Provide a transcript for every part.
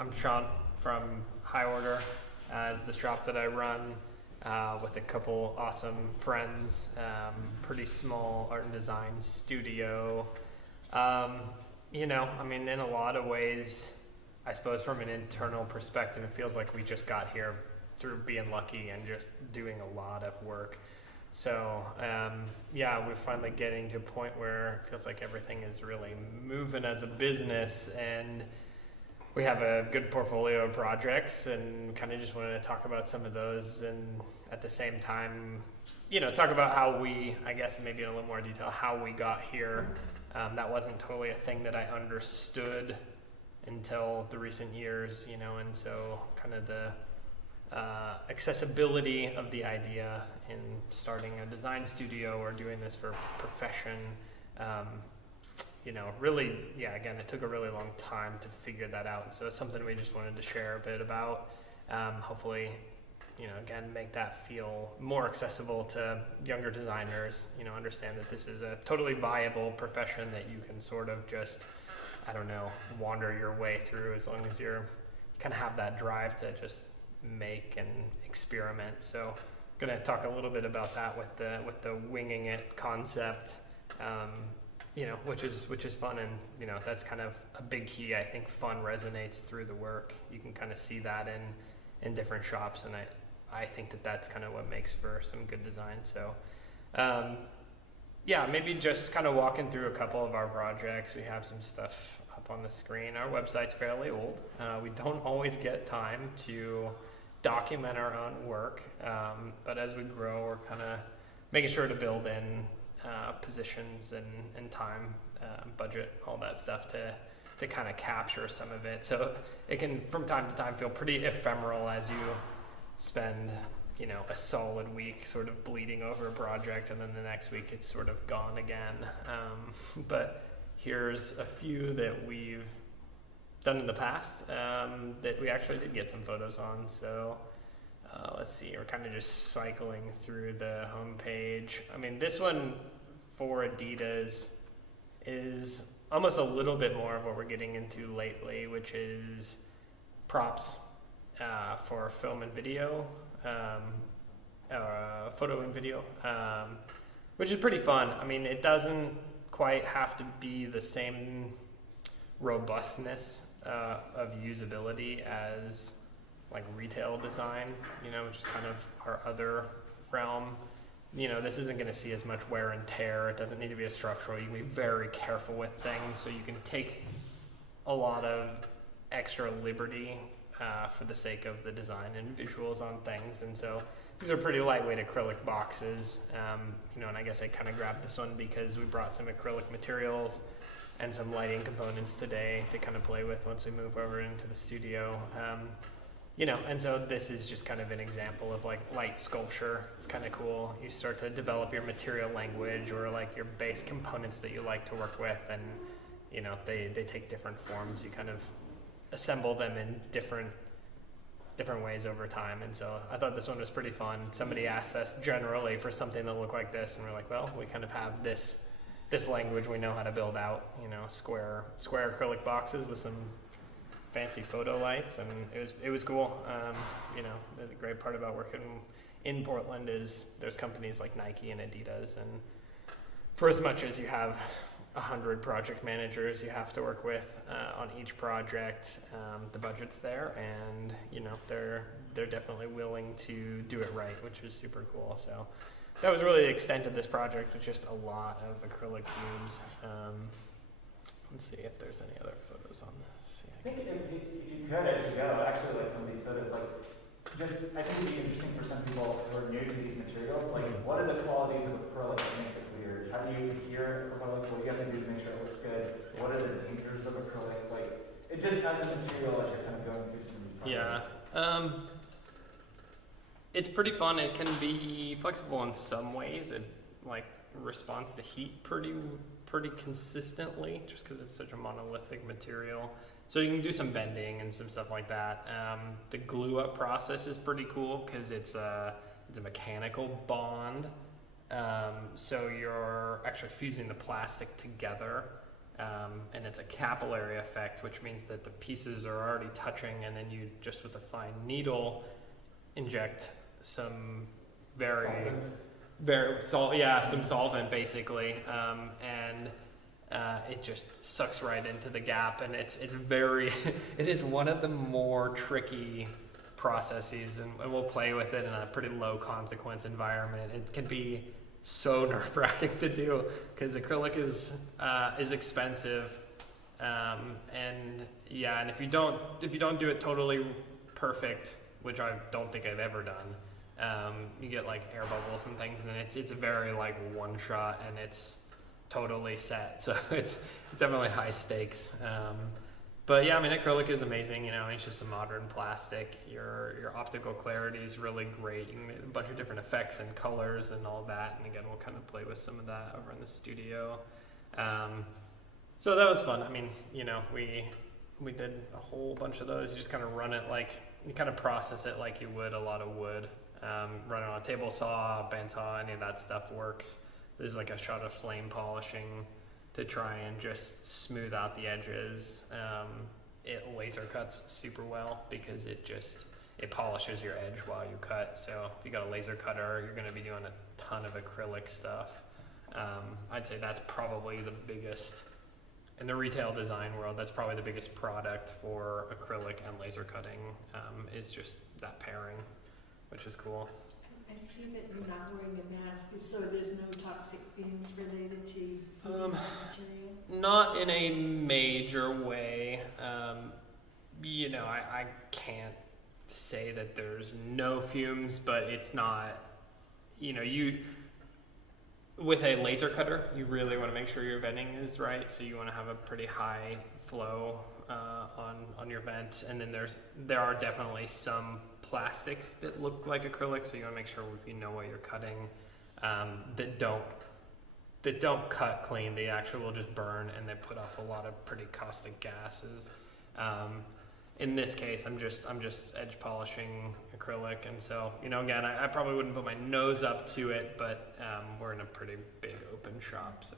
I'm Sean from High Order, as the shop that I run with a couple awesome friends. Pretty small art and design studio. In a lot of ways, I suppose from an internal perspective, it feels like we just got here through being lucky and just doing a lot of work. So we're finally getting to a point where it feels like everything is really moving as a business, and we have a good portfolio of projects, and kind of just wanted to talk about some of those, and at the same time, talk about how we, I guess maybe in a little more detail, how we got here. That wasn't totally a thing that I understood until the recent years, and so kind of the accessibility of the idea in starting a design studio or doing this for profession. Again, it took a really long time to figure that out. So it's something we just wanted to share a bit about. Hopefully, again, make that feel more accessible to younger designers, understand that this is a totally viable profession that you can sort of just, wander your way through as long as you kind of have that drive to just make and experiment. So I'm going to talk a little bit about that with the winging it concept. Which is fun, and that's kind of a big key. I think fun resonates through the work. You can kind of see that in different shops, and I think that's kind of what makes for some good design. So maybe just kind of walking through a couple of our projects. We have some stuff up on the screen. Our website's fairly old. We don't always get time to document our own work, but as we grow, we're kind of making sure to build in positions and time, budget, all that stuff to kind of capture some of it. So it can from time to time feel pretty ephemeral as you spend a solid week sort of bleeding over a project, and then the next week it's sort of gone again. But here's a few that we've done in the past that we actually did get some photos on. So let's see, we're kind of just cycling through the homepage. I mean, this one for Adidas is almost a little bit more of what we're getting into lately, which is props for film and video, photo and video, which is pretty fun. I mean, it doesn't quite have to be the same robustness of usability as like retail design, which is kind of our other realm. This isn't going to see as much wear and tear. It doesn't need to be as structural. You can be very careful with things, so you can take a lot of extra liberty for the sake of the design and visuals on things. And so these are pretty lightweight acrylic boxes, and I guess I kind of grabbed this one because we brought some acrylic materials and some lighting components today to kind of play with once we move over into the studio. And so this is just kind of an example of like light sculpture. It's kind of cool. You start to develop your material language or like your base components that you like to work with, and they take different forms. You kind of assemble them in different ways over time. And so I thought this one was pretty fun. Somebody asked us generally for something that looked like this, and we're like, well, we kind of have this language we know how to build out, square acrylic boxes with some fancy photo lights, and it was cool. The great part about working in Portland is there's companies like Nike and Adidas, and for as much as you have 100 project managers you have to work with on each project, the budget's there, and they're definitely willing to do it right, which is super cool. So that was really the extent of this project, was just a lot of acrylic cubes. Let's see if there's any other photos on this. I think if you could, as you go, actually like some of these photos, I think it'd be interesting for some people who are new to these materials, what are the qualities of acrylic that makes it weird? How do you hear acrylic? What do you have to do to make sure it looks good? What are the dangers of acrylic? It just as a material as you're kind of going through some of these projects. Yeah. It's pretty fun. It can be flexible in some ways. It responds to heat pretty consistently, just because it's such a monolithic material. So you can do some bending and some stuff like that. The glue up process is pretty cool because it's a mechanical bond. So you're actually fusing the plastic together and it's a capillary effect, which means that the pieces are already touching, and then you just with a fine needle inject some some solvent basically, and it just sucks right into the gap, and it's very it is one of the more tricky processes, and we'll play with it in a pretty low consequence environment. It can be so nerve-wracking to do because acrylic is expensive, and if you don't do it totally perfect, which I don't think I've ever done, you get like air bubbles and things, and it's a very like one shot, and it's totally set, so it's definitely high stakes. But yeah, I mean, acrylic is amazing. It's just a modern plastic. Your optical clarity is really great. You can make a bunch of different effects and colors and all that. And again, we'll kind of play with some of that over in the studio. So that was fun. I mean, we did a whole bunch of those. You just kind of run it like, you kind of process it like you would a lot of wood. Run it on a table saw, bandsaw, any of that stuff works. There's like a shot of flame polishing to try and just smooth out the edges. It laser cuts super well because it polishes your edge while you cut. So if you got a laser cutter, you're gonna be doing a ton of acrylic stuff. I'd say that's probably the biggest, in the retail design world, that's probably the biggest product for acrylic and laser cutting, is just that pairing, which is cool. I see that you're not wearing a mask, so there's no toxic fumes related to material? Not in a major way. I can't say that there's no fumes, but it's not, with a laser cutter, you really want to make sure your venting is right, so you want to have a pretty high flow on your vent, and then there are definitely some plastics that look like acrylic, so you want to make sure you know what you're cutting, that don't cut clean. They actually will just burn, and they put off a lot of pretty caustic gases. In this case, I'm just edge polishing acrylic, and so again, I probably wouldn't put my nose up to it, but we're in a pretty big open shop, so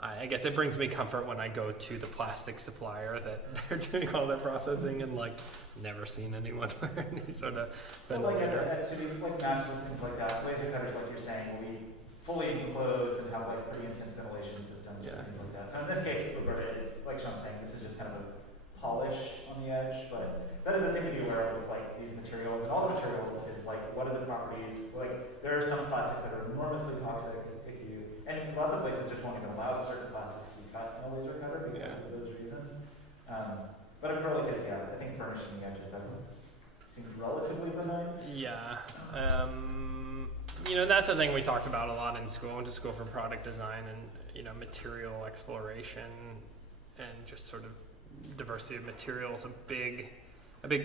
I guess it brings me comfort when I go to the plastic supplier that they're doing all their processing, and like never seen anyone wear any sort of ventilator. At cities like matches, things like that, laser cutters, like you're saying, will be fully enclosed and have like pretty intense ventilation systems and things like that. So in this case, it's like Sean's saying, this is just kind of a polish on the edge, but that is the thing to be aware of with like these materials, and all the materials is like, what are the properties? Like there are some plastics that are enormously toxic, and lots of places just won't even allow certain plastics to be cut in a laser cutter because of those reasons. But acrylic is, I think furnishing the edges seems relatively benign. Yeah. That's the thing we talked about a lot in school. I went to school for product design and, material exploration, and just sort of diversity of materials, a big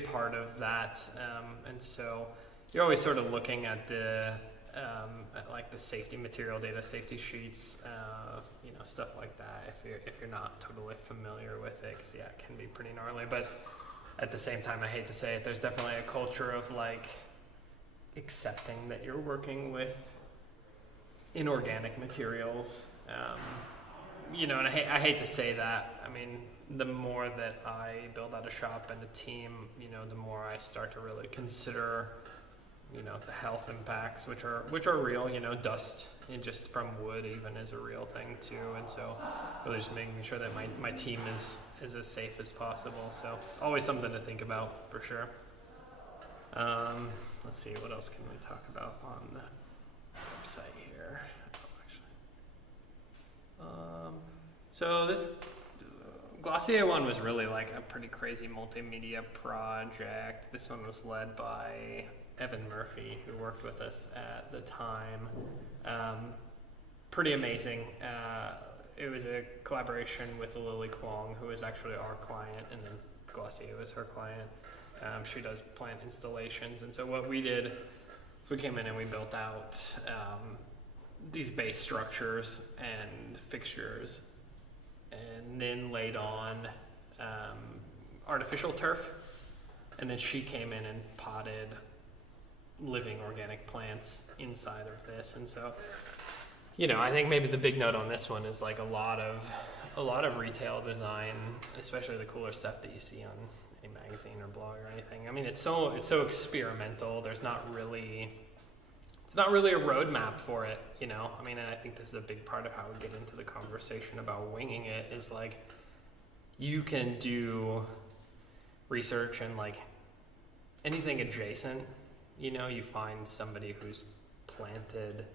part of that. And so you're always sort of looking at at like the safety material data, safety sheets, stuff like that. If you're not totally familiar with it, because it can be pretty gnarly. But at the same time, I hate to say it, there's definitely a culture of like accepting that you're working with inorganic materials. And I hate to say that. I mean, the more that I build out a shop and a team, the more I start to really consider the health impacts, which are real. Dust just from wood even is a real thing too, and so really just making sure that my team is as safe as possible. So always something to think about for sure. Let's see, what else can we talk about on the website here? So this Glossier one was really like a pretty crazy multimedia project. This one was led by Evan Murphy, who worked with us at the time. Pretty amazing. It was a collaboration with Lily Kwong, who is actually our client, and then Glossier was her client. She does plant installations, and so what we did is we came in and we built out these base structures and fixtures, and then laid on artificial turf, and then she came in and potted living organic plants inside of this. And so I think maybe the big note on this one is like a lot of a lot of retail design, especially the cooler stuff that you see on a magazine or blog or anything. I mean, it's so experimental. It's not really a roadmap for it, you know. I mean, and I think this is a big part of how we get into the conversation about winging it, is like you can do research and like anything adjacent, you know, you find somebody who's planted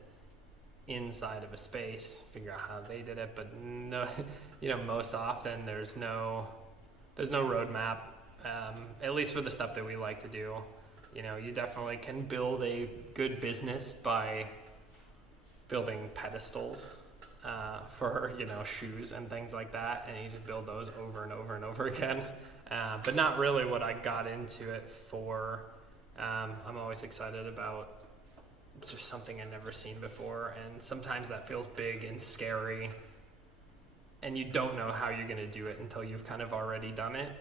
inside of a space, figure out how they did it, but no, you know, most often there's no roadmap, at least for the stuff that we like to do. You know, you definitely can build a good business by building pedestals for, you know, shoes and things like that, and you just build those over and over and over again. But not really what I got into it for. I'm always excited about just something I've never seen before, and sometimes that feels big and scary, and you don't know how you're going to do it until you've kind of already done it.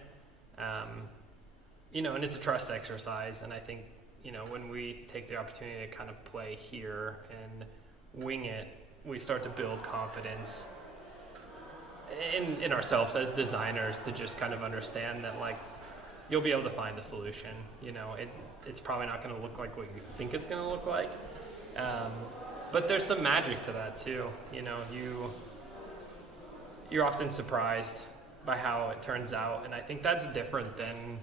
You know, and it's a trust exercise, and I think, you know, when we take the opportunity to kind of play here and wing it, we start to build confidence in ourselves as designers to just kind of understand that, like, you'll be able to find a solution. You know, it's probably not going to look like what you think it's going to look like, but there's some magic to that too. You know, you're often surprised by how it turns out, and I think that's different than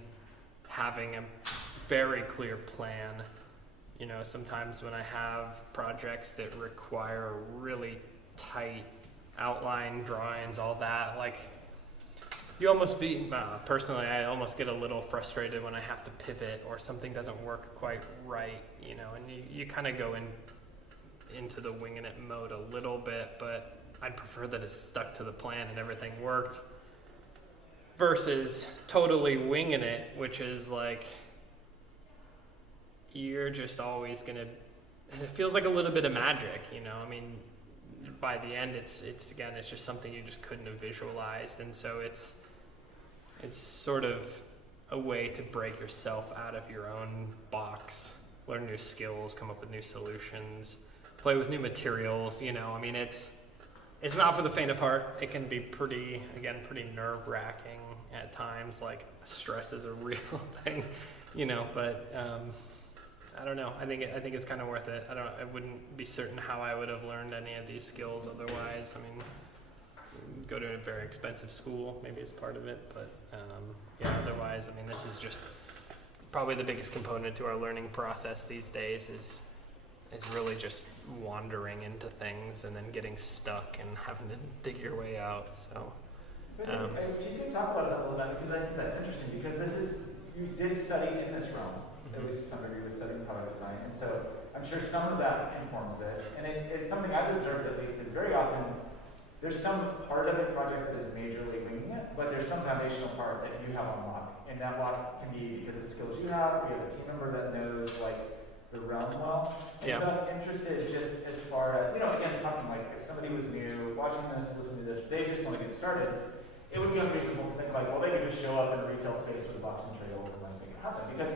having a very clear plan. You know, sometimes when I have projects that require really tight outline drawings, all that, like, you almost personally, I almost get a little frustrated when I have to pivot or something doesn't work quite right, you know, and you kind of go into the winging it mode a little bit, but I'd prefer that it's stuck to the plan and everything worked, versus totally winging it, which is like, you're just always gonna, it feels like a little bit of magic, you know. I mean, by the end, it's again, it's just something you just couldn't have visualized, and so it's sort of a way to break yourself out of your own box, learn new skills, come up with new solutions, play with new materials, you know. I mean, it's not for the faint of heart. It can be pretty nerve-wracking at times. Like, stress is a real thing, you know, but I don't know. I think it's kind of worth it. I wouldn't be certain how I would have learned any of these skills otherwise. I mean, go to a very expensive school, maybe it's part of it, but yeah, otherwise, I mean, this is just probably the biggest component to our learning process these days is really just wandering into things and then getting stuck and having to dig your way out. So But you can talk about that a little bit, because I think that's interesting, because you did study in this realm, at least to some degree, with studying product design, and so I'm sure some of that informs this, and it's something I've observed at least, is very often there's some part of the project that is majorly winging it, but there's some foundational part that you have on lock, and that lock can be because of the skills you have a team member that knows, like, the realm well, and Yeah. so I'm interested just as far as, you know, again, talking like, if somebody was new, watching this, listening to this, they just want to get started, it would be unreasonable to think like, well, they could just show up in a retail space with a box of materials and like make it happen, because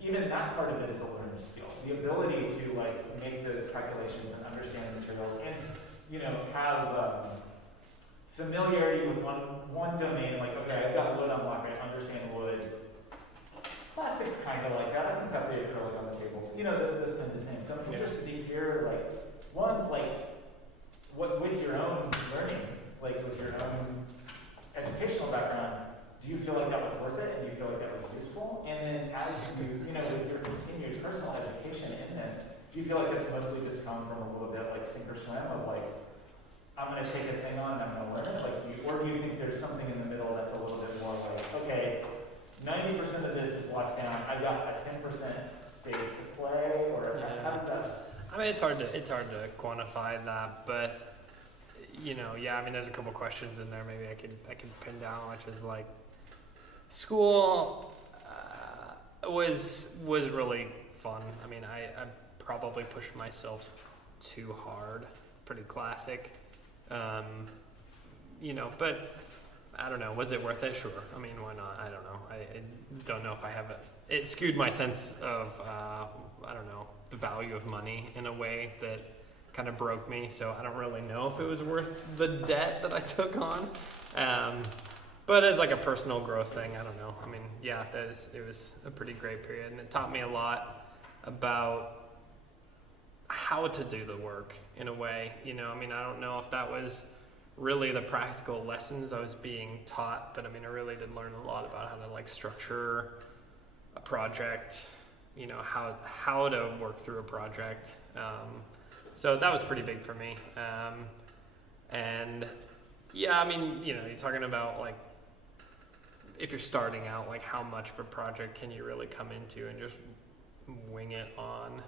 even that part of it is a learned skill. The ability to like make those calculations and understand the materials and, you know, have familiarity with one domain, like, okay, I've got wood on lock, I understand wood. Plastic's kind of like that. I think I've got the acrylic on the tables. You know, those kinds of things. So I'm interested to hear, like, one, like, what with your own learning, like with your own educational background, do you feel like that was worth it and do you feel like that was useful? And then as you know, with your continued personal education in this, do you feel like it's mostly just come from a little bit like sink or swim of like, I'm going to take a thing on and I'm going to learn it? Like, or do you think there's something in the middle that's a little bit more like, okay, 90% of this is locked down, I've got a 10% space to play, or how does that? I mean, it's hard to quantify that, but you know, yeah. I mean, there's a couple questions in there. Maybe I could pin down, which is like, school was really fun. I mean, I probably pushed myself too hard. Pretty classic, you know. But I don't know. Was it worth it? Sure. I mean, why not? I don't know. I don't know if I have it. It skewed my sense of I don't know, the value of money in a way that kind of broke me. So I don't really know if it was worth the debt that I took on. But as like a personal growth thing, I don't know. I mean, yeah, it was a pretty great period, and it taught me a lot about how to do the work in a way. You know, I mean, I don't know if that was really the practical lessons I was being taught, but I mean, I really did learn a lot about how to like structure a project, you know, how to work through a project. So that was pretty big for me. And yeah, I mean, you know, you're talking about like, if you're starting out, like how much of a project can you really come into and just wing it on?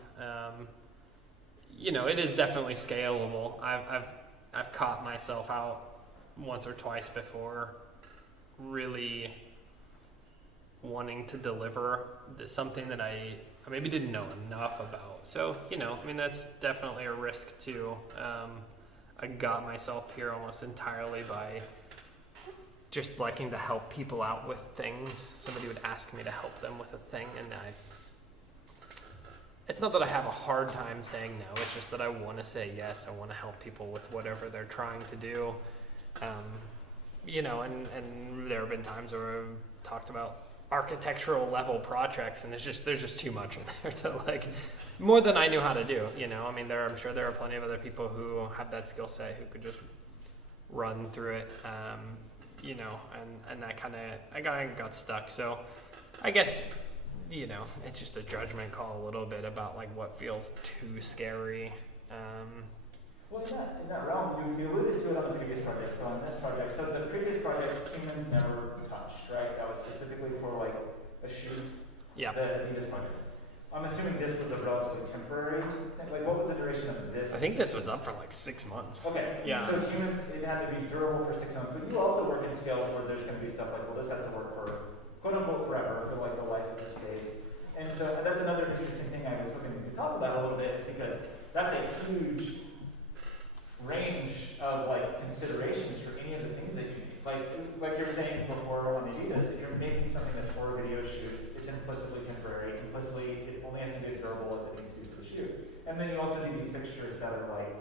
You know, it is definitely scalable. I've caught myself out once or twice before really wanting to deliver something that I maybe didn't know enough about. So, you know, I mean, that's definitely a risk too. I got myself here almost entirely by just liking to help people out with things. Somebody would ask me to help them with a thing, and it's not that I have a hard time saying no, it's just that I want to say yes. I want to help people with whatever they're trying to do. You know, and there have been times where I've talked about architectural level projects, and there's just too much in there to like, more than I knew how to do, you know. I mean, I'm sure there are plenty of other people who have that skill set who could just run through it, you know, and that kind of, I got stuck. So I guess, you know, it's just a judgment call a little bit about like what feels too scary. Well, in that realm, you alluded to it on the previous project. So on this project, so the previous project, humans never touched, right? That was specifically for like a shoot. Yeah. The Adidas project. I'm assuming this was a relatively temporary thing. Like, what was the duration of this? I think this was up for like 6 months. Okay. Yeah. So humans, it had to be durable for 6 months. But you also work in scales where there's going to be stuff like, well, this has to work for quote unquote forever, for like the life of the space. And so that's another interesting thing I was hoping we could talk about a little bit, is because that's a huge range of like considerations for any of the things that you need. Like you're saying before on Adidas, if you're making something that's for a video shoot, it's implicitly temporary. Implicitly, it only has to be as durable as it needs to be for the shoot. And then you also need these fixtures that are like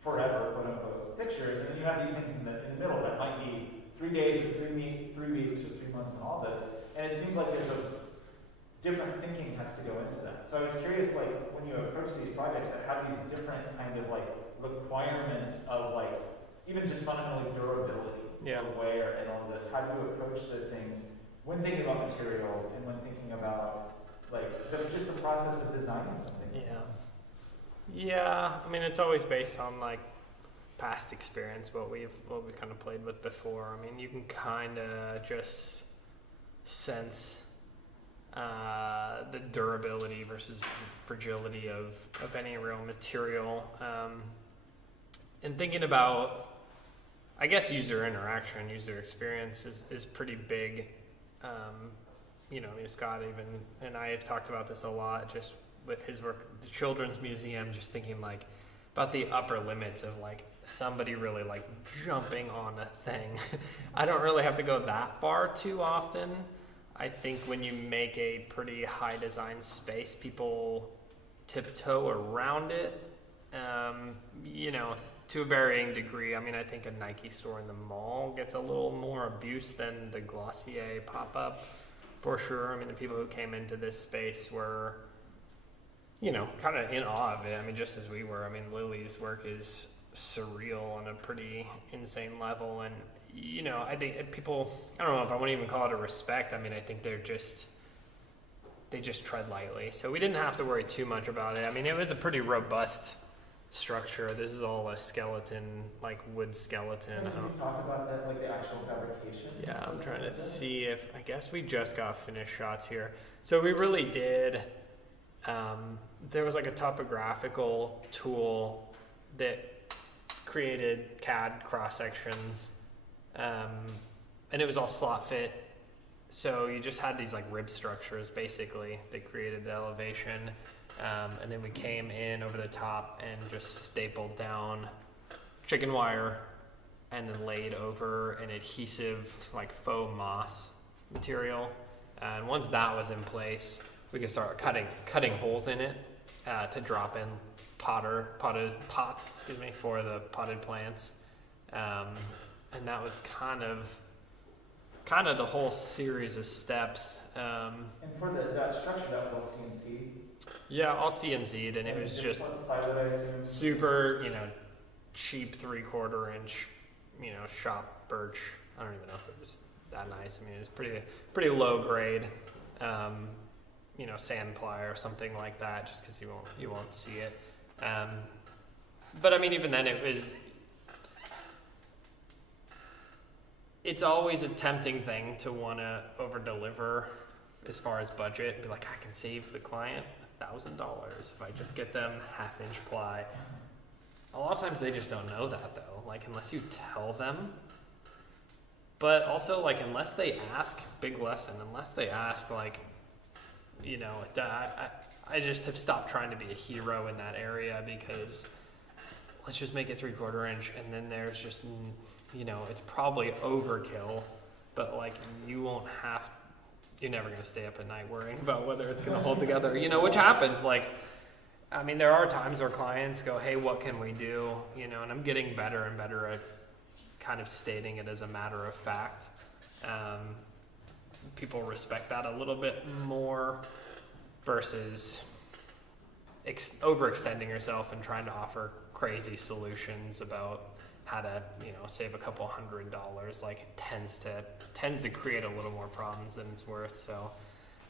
forever, quote unquote, fixtures. And then you have these things in the middle that might be 3 days or 3 weeks or 3 months and all this. And it seems like there's a different thinking has to go into that. So I was curious, like, when you approach these projects that have these different kind of like requirements of like even just fundamentally durability, Yeah. of wear and all this, how do you approach those things when thinking about materials and when thinking about like just the process of designing something? Yeah, I mean, it's always based on like past experience, what we've kind of played with before. I mean, you can kind of just sense the durability versus fragility of any real material. And thinking about, I guess, user interaction, user experience is pretty big. You know, I mean, Scott even and I have talked about this a lot, just with his work, the Children's Museum, just thinking like about the upper limits of like somebody really like jumping on a thing. I don't really have to go that far too often. I think when you make a pretty high design space, people tiptoe around it, you know, to a varying degree. I mean, I think a Nike store in the mall gets a little more abuse than the Glossier pop-up, for sure. I mean, the people who came into this space were, you know, kind of in awe of it. I mean, just as we were. I mean, Lily's work is surreal on a pretty insane level. And, you know, I think people, I don't know if I want to even call it a respect. I mean, I think they just tread lightly. So we didn't have to worry too much about it. I mean, it was a pretty robust structure. This is all a skeleton, like wood skeleton. Can you talk about that, like the actual fabrication? Yeah, I'm trying to see if, I guess we just got finished shots here. So we really did, there was like a topographical tool that created CAD cross sections, and it was all slot fit. So you just had these like rib structures basically that created the elevation. And then we came in over the top and just stapled down chicken wire and then laid over an adhesive like faux moss material. And once that was in place, we could start cutting holes in it to drop in potted pots, for the potted plants, and that was kind of the whole series of steps. And for that structure, that was all CNC? Yeah, all CNC'd, and it was just plywood, I assume? super, cheap 3/4 inch, shop birch. I don't even know if it was that nice. I mean, it was pretty low grade, sand ply or something like that, just because you won't see it. But I mean, even then, it's always a tempting thing to want to over deliver as far as budget. Be like, I can save the client $1,000 if I just get them 1/2 inch ply. A lot of times they just don't know that though, like unless you tell them. But also, like, unless they ask, big lesson, unless they ask, like, I just have stopped trying to be a hero in that area, because let's just make it 3/4 inch, and then there's just, it's probably overkill, but like you're never going to stay up at night worrying about whether it's going to hold together, which happens. Like, I mean, there are times where clients go, hey, what can we do? And I'm getting better and better at kind of stating it as a matter of fact. People respect that a little bit more versus overextending yourself and trying to offer crazy solutions about how to, save a couple $100. Like, it tends to create a little more problems than it's worth. So,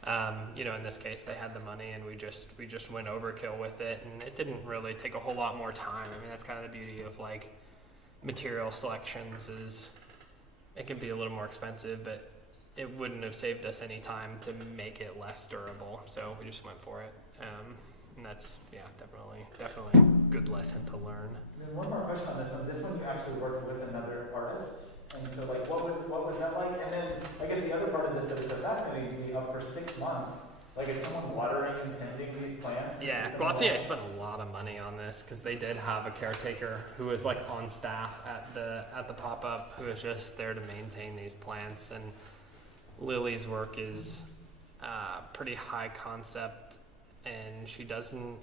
in this case, they had the money, and we just went overkill with it, and it didn't really take a whole lot more time. I mean, that's kind of the beauty of like material selections, is it can be a little more expensive, but it wouldn't have saved us any time to make it less durable. So we just went for it. And that's, definitely a good lesson to learn. And then one more question on this one. This one you actually worked with another artist. And so, like, what was that like? And then I guess the other part of this that was so fascinating to me, up for 6 months, like, is someone watering and tending these plants? Yeah, Glossier spent a lot of money on this, because they did have a caretaker who was like on staff at the pop-up, who was just there to maintain these plants. And Lily's work is pretty high concept, and she doesn't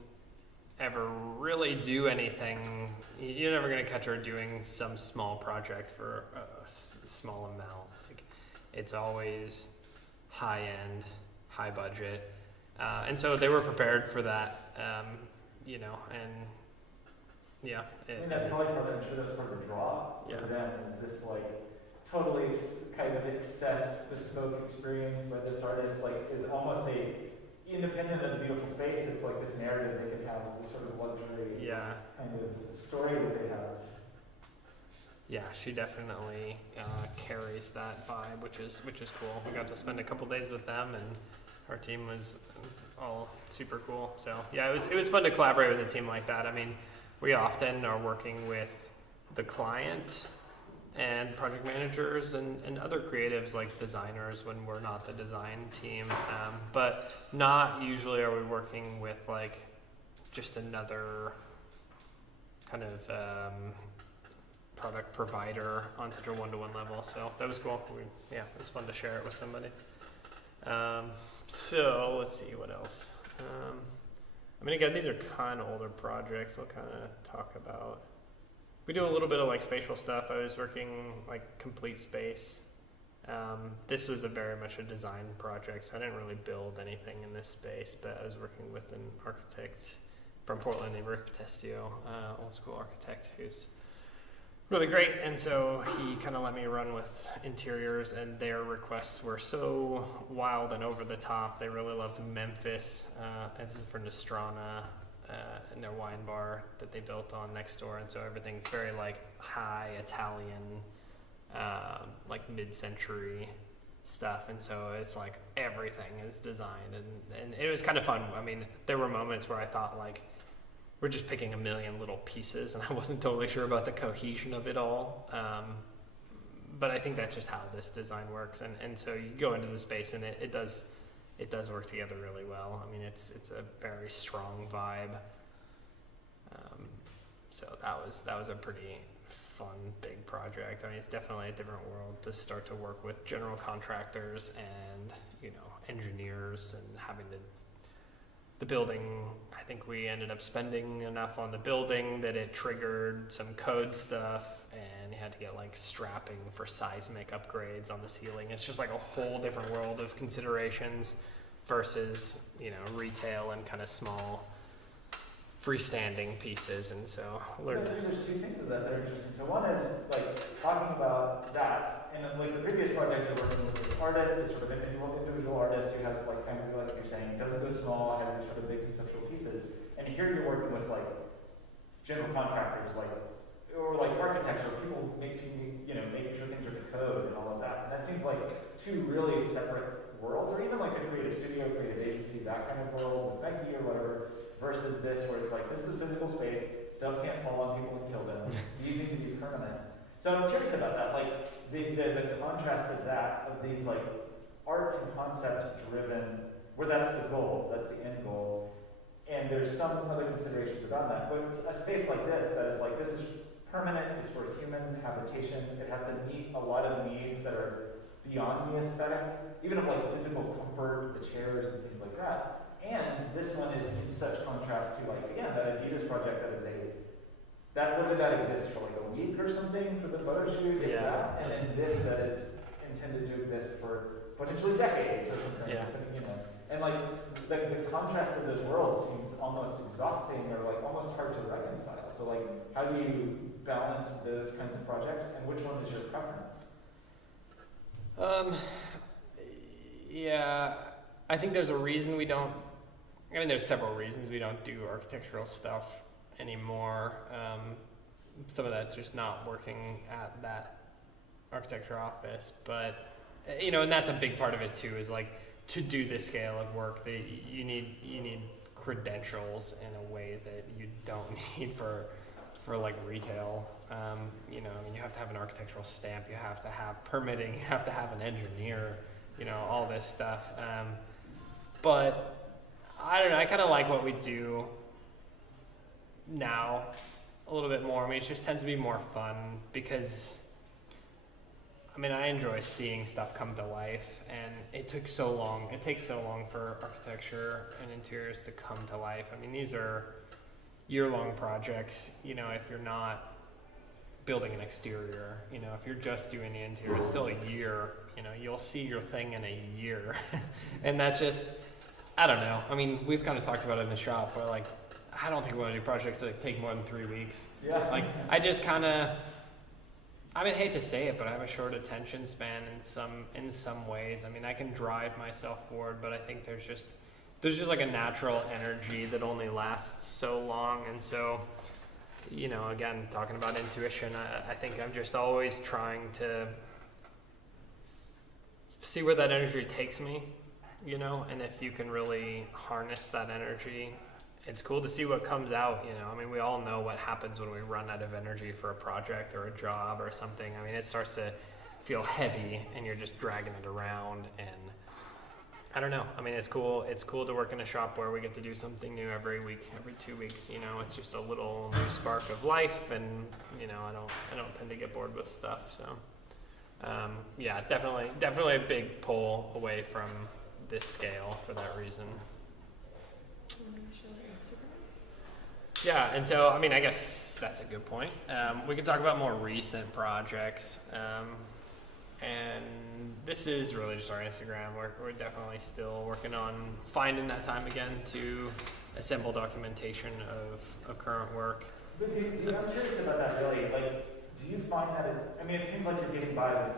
ever really do anything. You're never going to catch her doing some small project for a small amount. Like, it's always high end, high budget, and so they were prepared for that. And yeah. I mean, that's probably part of, I'm sure that's part of the draw for them, is this like totally kind of excess bespoke experience by this artist, like, is almost a independent of the beautiful space. It's like this narrative they could have, this sort of luxury kind of story that they have. Yeah, she definitely carries that vibe, which is cool. We got to spend a couple days with them, and our team was all super cool. So yeah, it was fun to collaborate with a team like that. I mean, we often are working with the client and project managers and other creatives, like designers, when we're not the design team, but not usually are we working with like just another kind of product provider on such a one-to-one level. So that was cool. It was fun to share it with somebody. So let's see what else. I mean, again, these are kind of older projects. I'll kind of talk about. We do a little bit of like spatial stuff. I was working like complete space. This was very much a design project, so I didn't really build anything in this space, but I was working with an architect from Portland named Rick Testio, old school architect who's really great. And so he kind of let me run with interiors, and their requests were so wild and over the top. They really loved Memphis, and this is for Nostrana, and their wine bar that they built on next door. And so everything's very like high Italian, like mid-century stuff. And so it's like everything is designed, and it was kind of fun. I mean, there were moments where I thought like, we're just picking a million little pieces, and I wasn't totally sure about the cohesion of it all. But I think that's just how this design works. And so you go into the space, and it does work together really well. I mean, it's a very strong vibe. So that was a pretty fun, big project. I mean, it's definitely a different world to start to work with general contractors and, engineers, and having to the building, I think we ended up spending enough on the building that it triggered some code stuff, and you had to get like strapping for seismic upgrades on the ceiling. It's just like a whole different world of considerations versus, you know, retail and kind of small freestanding pieces. And so learned. There's two things of that are interesting. So one is like talking about that, and then, like the previous project you're working with this artist, this sort of individual artist who has like kind of like you're saying, doesn't go small, has these sort of big conceptual pieces. And here you're working with like general contractors, like or like architecture, people making sure things are to code and all of that. And that seems like two really separate worlds, or even like a creative studio, creative agency, that kind of world with Becky or whatever, versus this where it's like this is a physical space, stuff can't fall on people and kill them, these need to be permanent. So I'm curious about that, like the contrast of that, of these like art and concept driven, where that's the goal, that's the end goal, and there's some other considerations around that. But it's a space like this that is like, this is permanent, it's for human habitation, it has to meet a lot of needs that are beyond the aesthetic, even of like physical comfort, the chairs and things like that. And this one is in such contrast to like, again, that Adidas project that is what did that exist for like a week or something for the photo shoot, if that, and then this that is intended to exist for potentially decades or something, you know. And like the contrast of those worlds seems almost exhausting or like almost hard to reconcile. So like, how do you balance those kinds of projects, and which one is your preference? Yeah, I think there's a reason we don't. I mean, there's several reasons we don't do architectural stuff anymore. Some of that's just not working at that architecture office, but you know, and that's a big part of it too. Is like, to do this scale of work, that you need credentials in a way that you don't need for like retail. You know, I mean, you have to have an architectural stamp, you have to have permitting, you have to have an engineer, you know, all this stuff. But I don't know, I kind of like what we do now a little bit more. I mean, it just tends to be more fun because, I mean, I enjoy seeing stuff come to life, and it takes so long for architecture and interiors to come to life. I mean, these are year-long projects, you know, if you're not building an exterior, you know, if you're just doing the interior, it's still a year, you know, you'll see your thing in a year. And that's just, I don't know. I mean, we've kind of talked about it in the shop where like, I don't think we want to do projects that take more than 3 weeks. Yeah. Like, I just kind of, I mean, I hate to say it, but I have a short attention span in some ways. I mean, I can drive myself forward, but I think there's just like a natural energy that only lasts so long. And so, you know, again, talking about intuition, I think I'm just always trying to see where that energy takes me, you know, and if you can really harness that energy, it's cool to see what comes out, you know. I mean, we all know what happens when we run out of energy for a project or a job or something. I mean, it starts to feel heavy and you're just dragging it around, and I don't know. I mean, it's cool to work in a shop where we get to do something new every week, every 2 weeks, you know. It's just a little new spark of life, and you know, I don't tend to get bored with stuff. So yeah, definitely a big pull away from this scale for that reason. Yeah, and so, I mean, I guess that's a good point. We can talk about more recent projects. And this is really just our Instagram. We're definitely still working on finding that time again to assemble documentation of current work. But I'm curious about that really. Like, do you find that it's, I mean, it seems like you're getting by with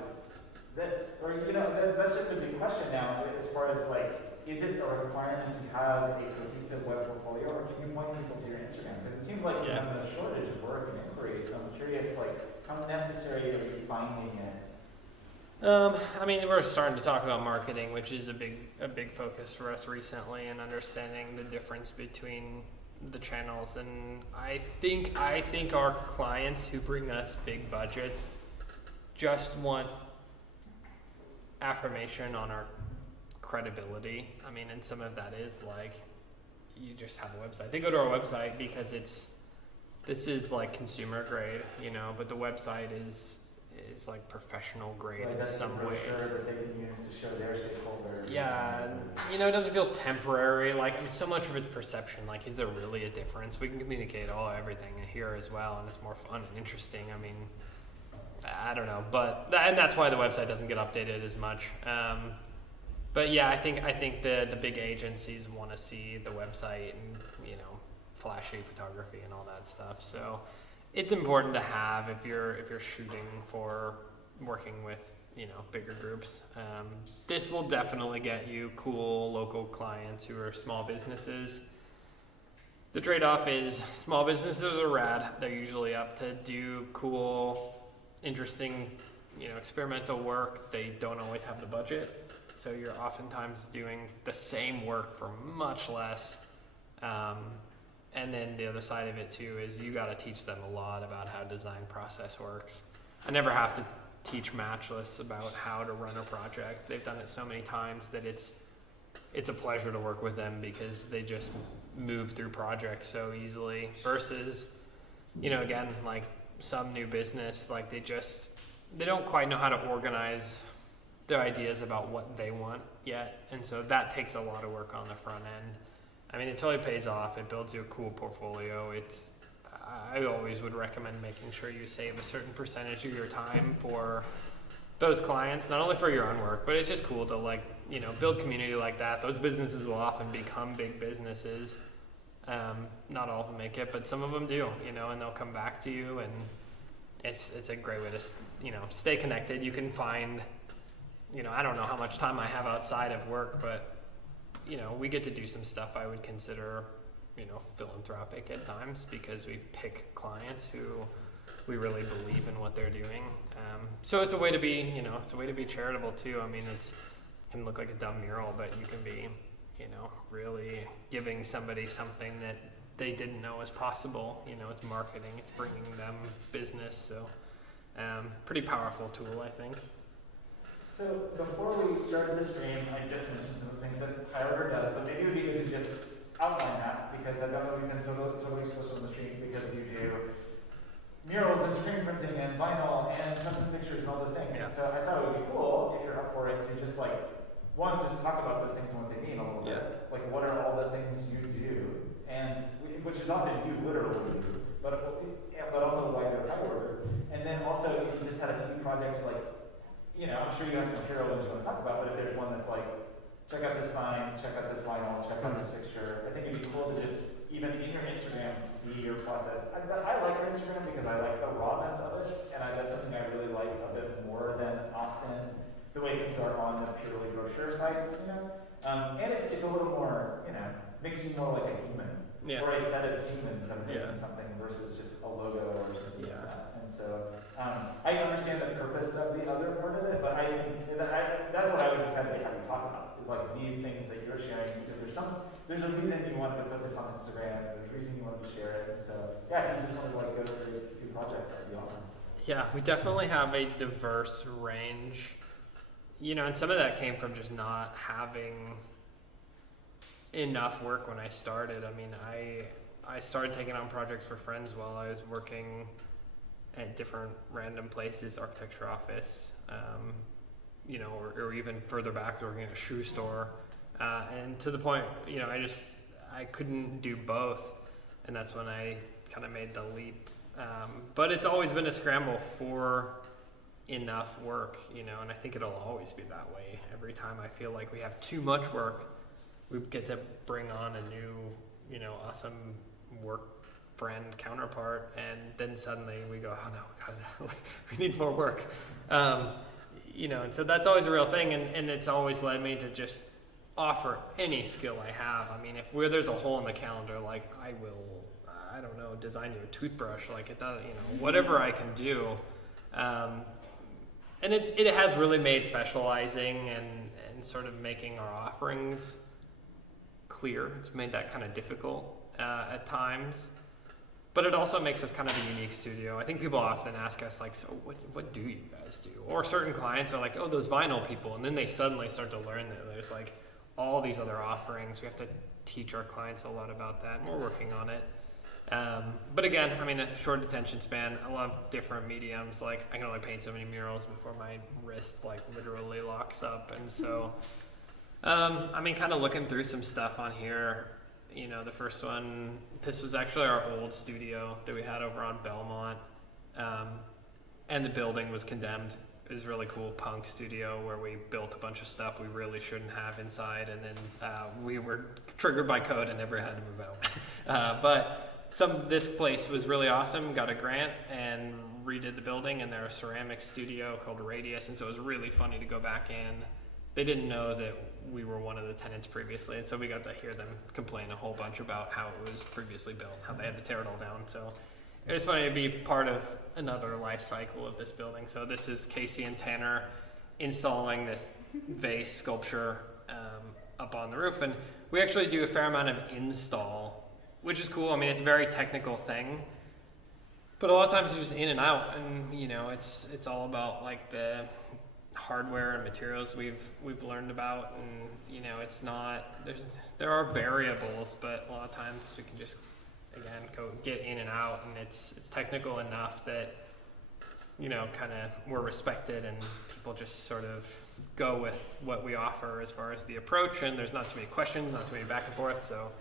this, or, you know, that's just a big question now as far as like, is it a requirement to have a cohesive web portfolio, or can you point people to your Instagram? Because it seems like you have a shortage of work and inquiries, so I'm curious, like, how necessary are you finding it? I mean, we're starting to talk about marketing, which is a big focus for us recently, and understanding the difference between the channels. And I think our clients who bring us big budgets just want affirmation on our credibility. I mean, and some of that is like, you just have a website. They go to our website because this is like consumer grade, you know, but the website is is like professional grade Like in that's some the brochure ways. that they can use to show their stakeholders. Yeah, and, you know, it doesn't feel temporary. Like, I mean, so much of it's perception. Like, is there really a difference? We can communicate everything here as well, and it's more fun and interesting. I mean, I don't know, but and that's why the website doesn't get updated as much. But yeah, I think the big agencies want to see the website and, you know, flashy photography and all that stuff. So it's important to have if you're shooting for working with, you know, bigger groups. This will definitely get you cool local clients who are small businesses. The trade-off is small businesses are rad. They're usually up to do cool, interesting, you know, experimental work. They don't always have the budget. So you're oftentimes doing the same work for much less. And then the other side of it too is you got to teach them a lot about how design process works. I never have to teach Matchless about how to run a project. They've done it so many times that it's a pleasure to work with them because they just move through projects so easily versus, you know, again, like some new business, like they don't quite know how to organize their ideas about what they want yet. And so that takes a lot of work on the front end. I mean, it totally pays off. It builds you a cool portfolio. I always would recommend making sure you save a certain percentage of your time for those clients, not only for your own work, but it's just cool to, like, you know, build community like that. Those businesses will often become big businesses. Not all of them make it, but some of them do, you know, and they'll come back to you, and it's a great way to, you know, stay connected. You can find, you know, I don't know how much time I have outside of work, but, you know, we get to do some stuff I would consider, you know, philanthropic at times because we pick clients who we really believe in what they're doing. So it's a way to be, you know, it's a way to be charitable too. I mean, it can look like a dumb mural, but you can be, you know, really giving somebody something that they didn't know was possible. You know, it's marketing, it's bringing them business. So pretty powerful tool, I think. So before we started the stream, I just mentioned some of the things that Highlander does, but maybe it would be good to just outline that because I don't know if we've been totally exposed on the stream because you do murals and screen printing and vinyl and custom pictures and all those things. Yeah. And so I thought it would be cool if you're up for it to just like, one, just talk about those things and what they mean a little bit. Like, what are all the things you do? And which is often you literally do, but also why they're high order. And then also if you just had a few projects like, you know, I'm sure you have some hero ones you want to talk about, but if there's one that's like, check out this sign, check out this vinyl, check out this picture, I think it'd be cool to just, even in your Instagram, see your process. I like your Instagram because I like the rawness of it, and that's something I really like a bit more than often the way things are on the purely brochure sites, you know? And it's a little more, you know, makes you more like a human, or a set of humans that are making something versus just a logo or something like that. And so I understand the purpose of the other part of it, but I think that's what I was excited to have you talk about, is like these things that you're sharing, because there's a reason you wanted to put this on Instagram, there's a reason you wanted to share it, and so yeah, if you just want to like go through a few projects, that'd be awesome. Yeah, we definitely have a diverse range, you know, and some of that came from just not having enough work when I started. I mean, I started taking on projects for friends while I was working at different random places, architecture office, you know, or even further back working at a shoe store. And to the point, you know, I couldn't do both. And that's when I kind of made the leap. But it's always been a scramble for enough work, you know, and I think it'll always be that way. Every time I feel like we have too much work, we get to bring on a new, you know, awesome work friend counterpart, and then suddenly we go, oh no, God, we need more work. You know, and so that's always a real thing, and it's always led me to just offer any skill I have. I mean, if there's a hole in the calendar, like I will, I don't know, design you a toothbrush, like it does, you know, whatever I can do. And it has really made specializing and sort of making our offerings clear. It's made that kind of difficult at times. But it also makes us kind of a unique studio. I think people often ask us, like, so what do you guys do? Or certain clients are like, oh, those vinyl people. And then they suddenly start to learn that there's like all these other offerings. We have to teach our clients a lot about that, and we're working on it. But again, I mean, a short attention span. I love different mediums. Like, I can only paint so many murals before my wrist like literally locks up. And so, I mean, kind of looking through some stuff on here. You know, the first one, this was actually our old studio that we had over on Belmont. And the building was condemned. It was a really cool punk studio where we built a bunch of stuff we really shouldn't have inside. And then we were triggered by code and never had to move out. But this place was really awesome, got a grant and redid the building, and they're a ceramics studio called Radius, and so it was really funny to go back in. They didn't know that we were one of the tenants previously, and so we got to hear them complain a whole bunch about how it was previously built, how they had to tear it all down. So it was funny to be part of another life cycle of this building. So this is Casey and Tanner installing this vase sculpture up on the roof, and we actually do a fair amount of install, which is cool. I mean, it's a very technical thing, but a lot of times it's just in and out, and you know, it's all about like the hardware and materials we've learned about, and you know, it's not, there are variables, but a lot of times we can just again go get in and out, and it's technical enough that, you know, kind of we're respected and people just sort of go with what we offer as far as the approach, and there's not too many questions, not too many back and forth. So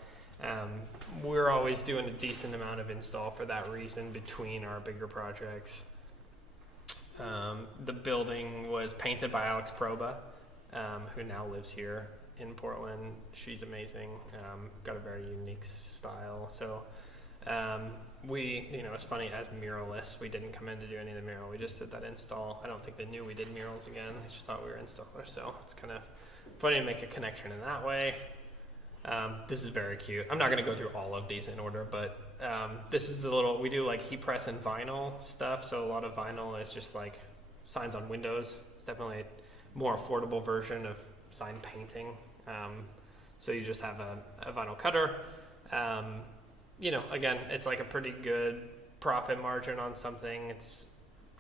we're always doing a decent amount of install for that reason between our bigger projects. The building was painted by Alex Proba, who now lives here in Portland. She's amazing, got a very unique style. So we, you know, it's funny, as muralists, we didn't come in to do any of the mural. We just did that install. I don't think they knew we did murals again. They just thought we were installers. So it's kind of funny to make a connection in that way. This is very cute. I'm not going to go through all of these in order, but this is a little, we do like heat press and vinyl stuff. So a lot of vinyl is just like signs on windows. It's definitely a more affordable version of sign painting. So you just have a vinyl cutter. You know, again, it's like a pretty good profit margin on something. It's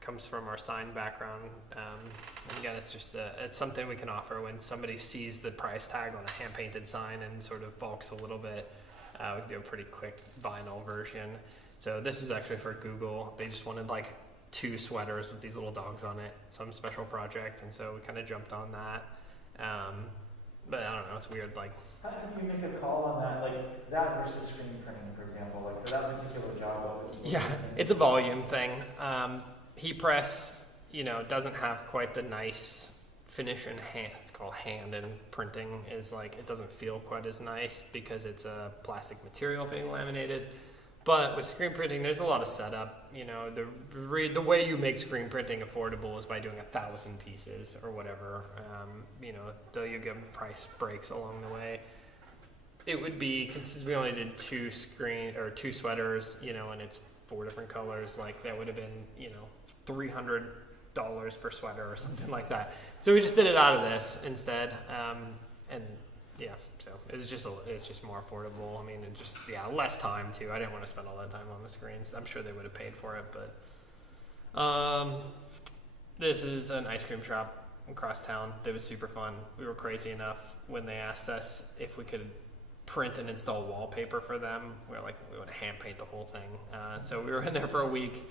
comes from our sign background. And again, it's just it's something we can offer when somebody sees the price tag on a hand-painted sign and sort of balks a little bit. We can do a pretty quick vinyl version. So this is actually for Google. They just wanted like 2 sweaters with these little dogs on it, some special project, and so we kind of jumped on that. But I don't know, it's weird. Like, how do you make a call on that? Like that versus screen printing, for example. Like for that particular job, what was yeah, it's a volume thing. Heat press, you know, doesn't have quite the nice finish in hand. It's called hand, and printing is like, it doesn't feel quite as nice because it's a plastic material being laminated. But with screen printing, there's a lot of setup. You know, the way you make screen printing affordable is by doing 1,000 pieces or whatever. You know, though you give them price breaks along the way. It would be, since we only did 2 sweaters, you know, and it's 4 different colors, like that would have been, you know, $300 per sweater or something like that. So we just did it out of this instead, and yeah, so it's just more affordable. I mean, it just, yeah, less time too. I didn't want to spend all that time on the screens. I'm sure they would have paid for it, but this is an ice cream shop across town. That was super fun. We were crazy enough when they asked us if we could print and install wallpaper for them. We were like, we want to hand paint the whole thing. So we were in there for a week.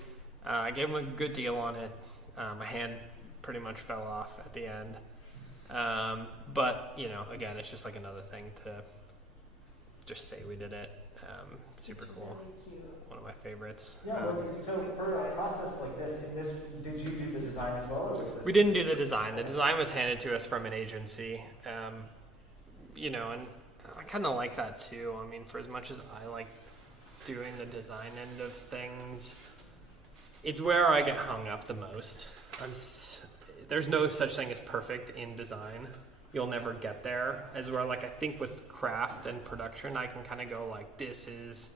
I gave them a good deal on it. My hand pretty much fell off at the end. But, you know, again, it's just like another thing to just say we did it. Super cool. One of my favorites. Yeah, so for a process like this, did you do the design as well? Or was this... We didn't do the design. The design was handed to us from an agency. You know, and I kind of like that too. I mean, for as much as I like doing the design end of things, it's where I get hung up the most. There's no such thing as perfect in design. You'll never get there. As where, like, I think with craft and production, I can kind of go like, this is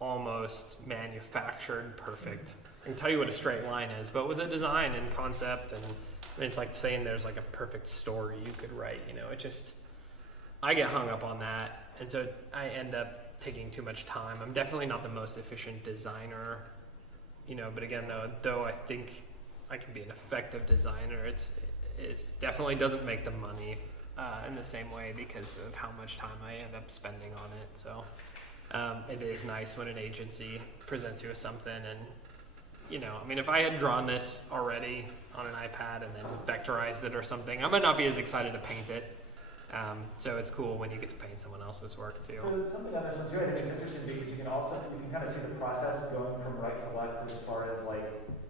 almost manufactured perfect. I can tell you what a straight line is, but with a design and concept, and I mean, it's like saying there's like a perfect story you could write, you know, I get hung up on that, and so I end up taking too much time. I'm definitely not the most efficient designer, you know, but again, though I think I can be an effective designer, it's definitely doesn't make the money in the same way because of how much time I end up spending on it. So It is nice when an agency presents you with something, and I mean, if I had drawn this already on an iPad and then vectorized it or something, I might not be as excited to paint it. So it's cool when you get to paint someone else's work too. So something on this one too, I think is interesting because you can kind of see the process going from right to left as far as like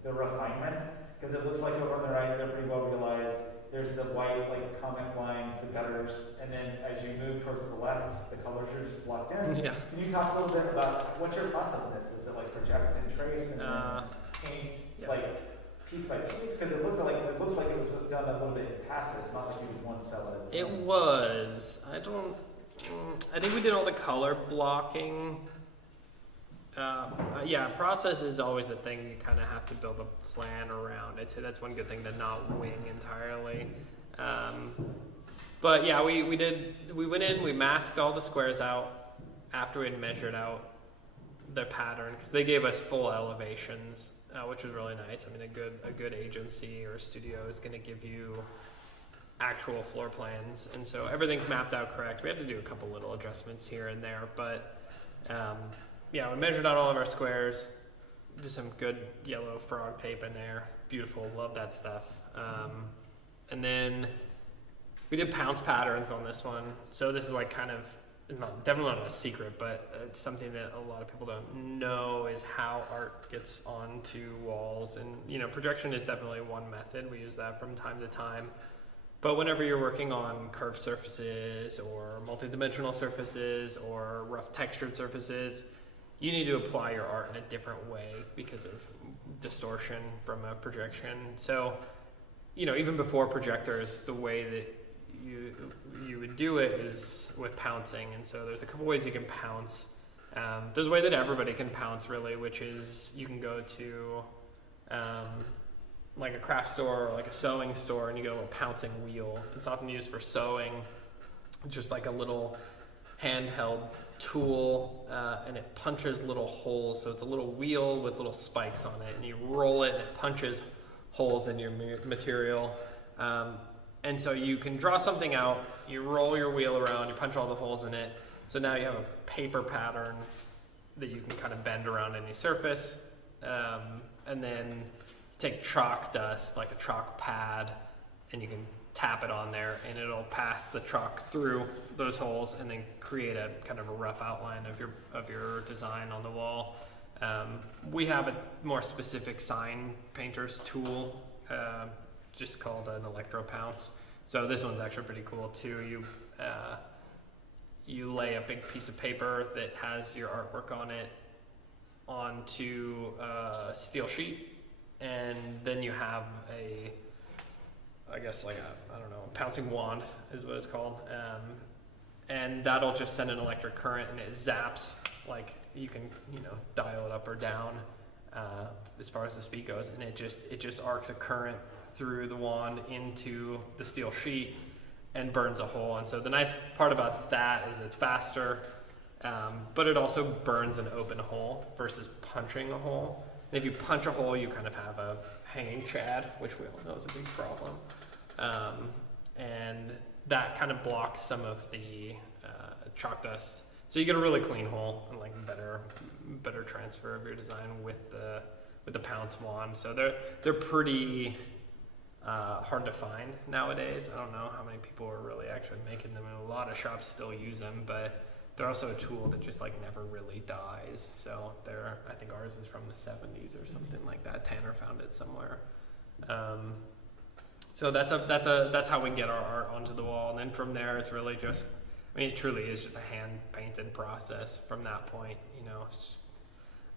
the refinement, because it looks like over on the right they're pretty well realized. There's the white like comic lines, the gutters, and then as you move towards the left, the colors are just blocked in. Yeah. Can you talk a little bit about what's your process in this? Is it like project and trace and then paint like piece by piece? Because it looks like it was done a little bit in passes, not like you did one cell at a time. It was. I think we did all the color blocking. Process is always a thing you kind of have to build a plan around. I'd say that's one good thing to not wing entirely. But yeah, we went in, we masked all the squares out after we had measured out the pattern, because they gave us full elevations, which was really nice. I mean, a good agency or studio is going to give you actual floor plans, and so everything's mapped out correct. We have to do a couple little adjustments here and there, but we measured out all of our squares. Just some good yellow frog tape in there. Beautiful, love that stuff. And then we did pounce patterns on this one. So this is like kind of, definitely not a secret, but it's something that a lot of people don't know is how art gets onto walls. And projection is definitely one method. We use that from time to time. But whenever you're working on curved surfaces or multidimensional surfaces or rough textured surfaces, you need to apply your art in a different way because of distortion from a projection. So, even before projectors, the way that you would do it is with pouncing. And so there's a couple ways you can pounce. There's a way that everybody can pounce, really, which is you can go to like a craft store or like a sewing store, and you get a little pouncing wheel. It's often used for sewing, just like a little handheld tool, and it punches little holes. So it's a little wheel with little spikes on it, and you roll it and it punches holes in your material. And so you can draw something out, you roll your wheel around, you punch all the holes in it. So now you have a paper pattern that you can kind of bend around any surface. And then take chalk dust, like a chalk pad, and you can tap it on there, and it'll pass the chalk through those holes and then create a kind of a rough outline of your design on the wall. We have a more specific sign painter's tool, just called an electro pounce. So this one's actually pretty cool too. You lay a big piece of paper that has your artwork on it onto a steel sheet, and then you have a pouncing wand is what it's called. And that'll just send an electric current, and it zaps, like you can, dial it up or down as far as the speed goes. And it just arcs a current through the wand into the steel sheet and burns a hole. And so the nice part about that is it's faster, but it also burns an open hole versus punching a hole. And if you punch a hole, you kind of have a hanging chad, which we all know is a big problem. And that kind of blocks some of the chalk dust. So you get a really clean hole and like better transfer of your design with the pounce wand. So they're pretty hard to find nowadays. I don't know how many people are really actually making them, and a lot of shops still use them, but they're also a tool that just like never really dies. So I think ours is from the 70s or something like that. Tanner found it somewhere. So that's how we get our art onto the wall. And then from there, it's really just, it truly is just a hand painted process from that point.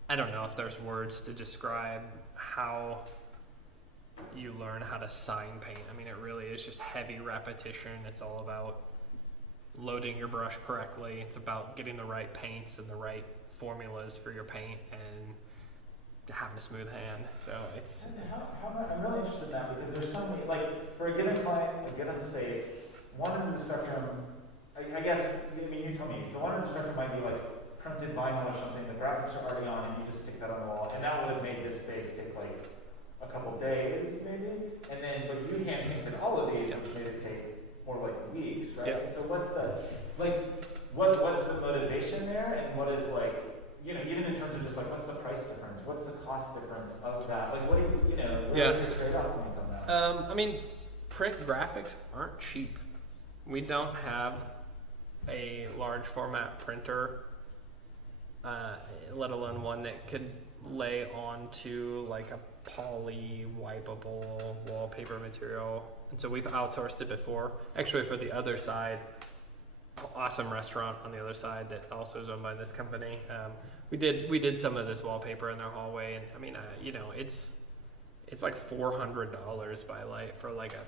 I don't know if there's words to describe how you learn how to sign paint. It really is just heavy repetition. It's all about loading your brush correctly. It's about getting the right paints and the right formulas for your paint and having a smooth hand. So it's... I'm really interested in that, because there's so many, like, for a given client, a given space, one end of the spectrum, I guess, you tell me, so one end of the spectrum might be like printed vinyl or something, the graphics are already on, and you just stick that on the wall, and that would have made this space take like a couple days, maybe, and then, but you hand painted all of these, which made it take more like weeks, right? Yeah. So what's the, like, what's the motivation there, and what is like, you know, even in terms of just like, what's the price difference? What's the cost difference of that? Like, what do you know, where's the trade-off points on that? I mean, print graphics aren't cheap. We don't have a large format printer, let alone one that could lay onto like a poly wipeable wallpaper material. And so we've outsourced it before. Actually, for the other side, awesome restaurant on the other side that also is owned by this company. We did some of this wallpaper in their hallway, and I mean, you know, it's like $400 by light for like a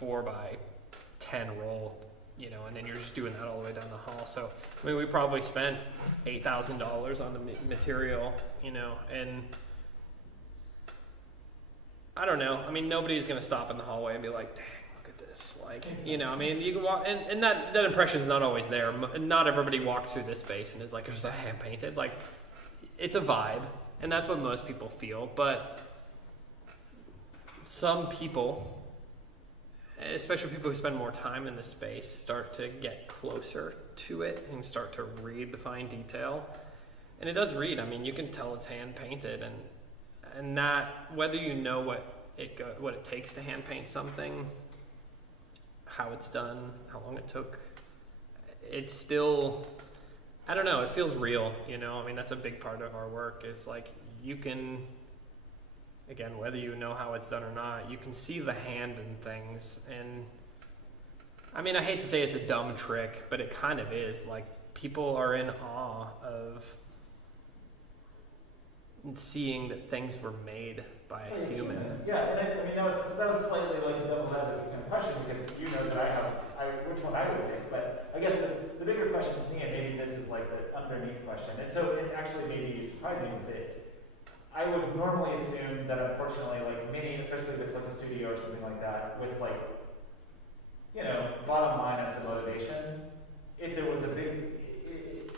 4x10 roll, you know, and then you're just doing that all the way down the hall. So I mean, we probably spent $8,000 on the material, you know, and I don't know. I mean, nobody's gonna stop in the hallway and be like, "Dang, look at this!" Like, you know, I mean, you can walk, and that impression is not always there. Not everybody walks through this space and is like, "Is that hand painted?" Like, it's a vibe, and that's what most people feel. But some people, especially people who spend more time in the space, start to get closer to it and start to read the fine detail. And it does read. I mean, you can tell it's hand painted, and that, whether you know what it takes to hand paint something, how it's done, how long it took, it's still, I don't know, it feels real, you know? I mean, that's a big part of our work, is like, you can, again, whether you know how it's done or not, you can see the hand in things. And I mean, I hate to say it's a dumb trick, but it kind of is. Like, people are in awe of seeing that things were made by a human. Yeah, and I mean, that was slightly like a devil's advocate kind of question, because you know that which one I would pick. But I guess the bigger question to me, and maybe this is like the underneath question, and so it actually maybe you surprised me a bit. I would normally assume that, unfortunately, like many, especially if it's like a studio or something like that, with like, you know, bottom line as the motivation, if there was a big,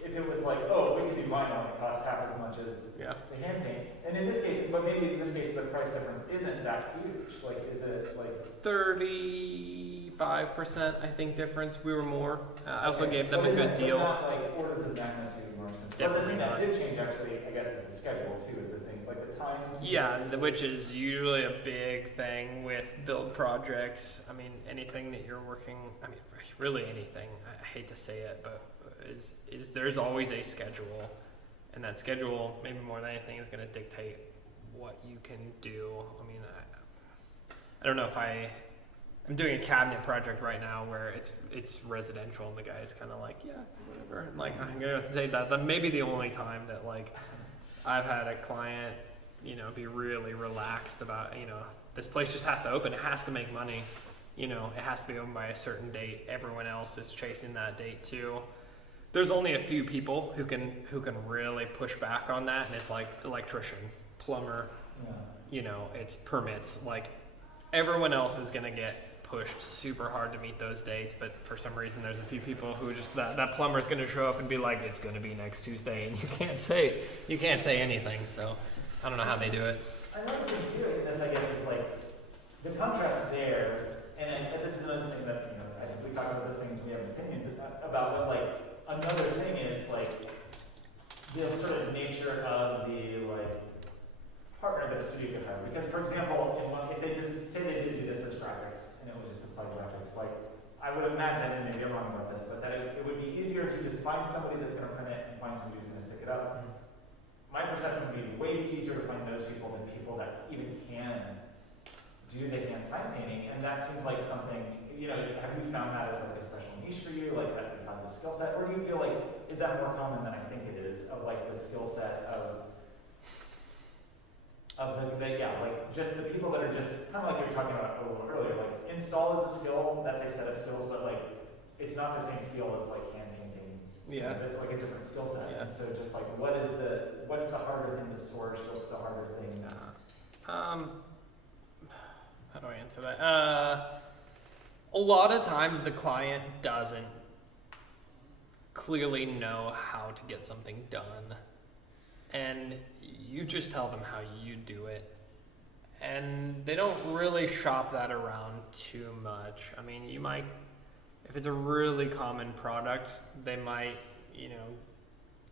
if it was like, oh, we could do vinyl, it costs half as much as the hand paint. And in this case, but maybe in this case, the price difference isn't that huge. Like, is it like 35%, I think, difference. We were more. I also gave them a good deal. Not like orders of magnitude more expensive. But the thing that did change, actually, I guess, is the schedule too. Is the thing like the times. Yeah, which is usually a big thing with build projects. I mean, anything that you're working. I mean, really anything. I hate to say it, but is there's always a schedule, and that schedule, maybe more than anything, is going to dictate what you can do. I mean, I don't know if I'm doing a cabinet project right now where it's residential, and the guy's kind of like, yeah, whatever. And like, I'm gonna say that may be the only time that like I've had a client, you know, be really relaxed about, you know, this place just has to open, it has to make money, you know, it has to be open by a certain date. Everyone else is chasing that date too. There's only a few people who can really push back on that, and it's like electrician, plumber, you know, it's permits. Like, everyone else is gonna get pushed super hard to meet those dates, but for some reason there's a few people who just that plumber's gonna show up and be like, it's gonna be next Tuesday, and you can't say anything. So I don't know how they do it. Another thing too in this, I guess, is like the contrast there, and this is another thing that, you know, I think we talk about those things, we have opinions about, but like another thing is like the sort of nature of the like partner that a studio could hire. Because for example, if they just say they did do this as graphics, and it was just applied graphics, like I would imagine, and maybe I'm wrong about this, but that it would be easier to just find somebody that's going to print it and find somebody who's going to stick it up. My perception would be way easier to find those people than people that even can do the hand sign painting. And that seems like something, you know, have you found that as like a special niche for you, like that you have the skill set, or do you feel like, is that more common than I think it is, of like the skill set of like just the people that are just kind of like you were talking about a little earlier, like install is a skill, that's a set of skills, but like it's not the same skill as like hand painting. Yeah. It's like a different skill set. Yeah. And so just like what's the harder thing to source? What's the harder thing? How do I answer that? A lot of times the client doesn't clearly know how to get something done, and you just tell them how you do it, and they don't really shop that around too much. I mean, you might, If it's a really common product, they might, you know,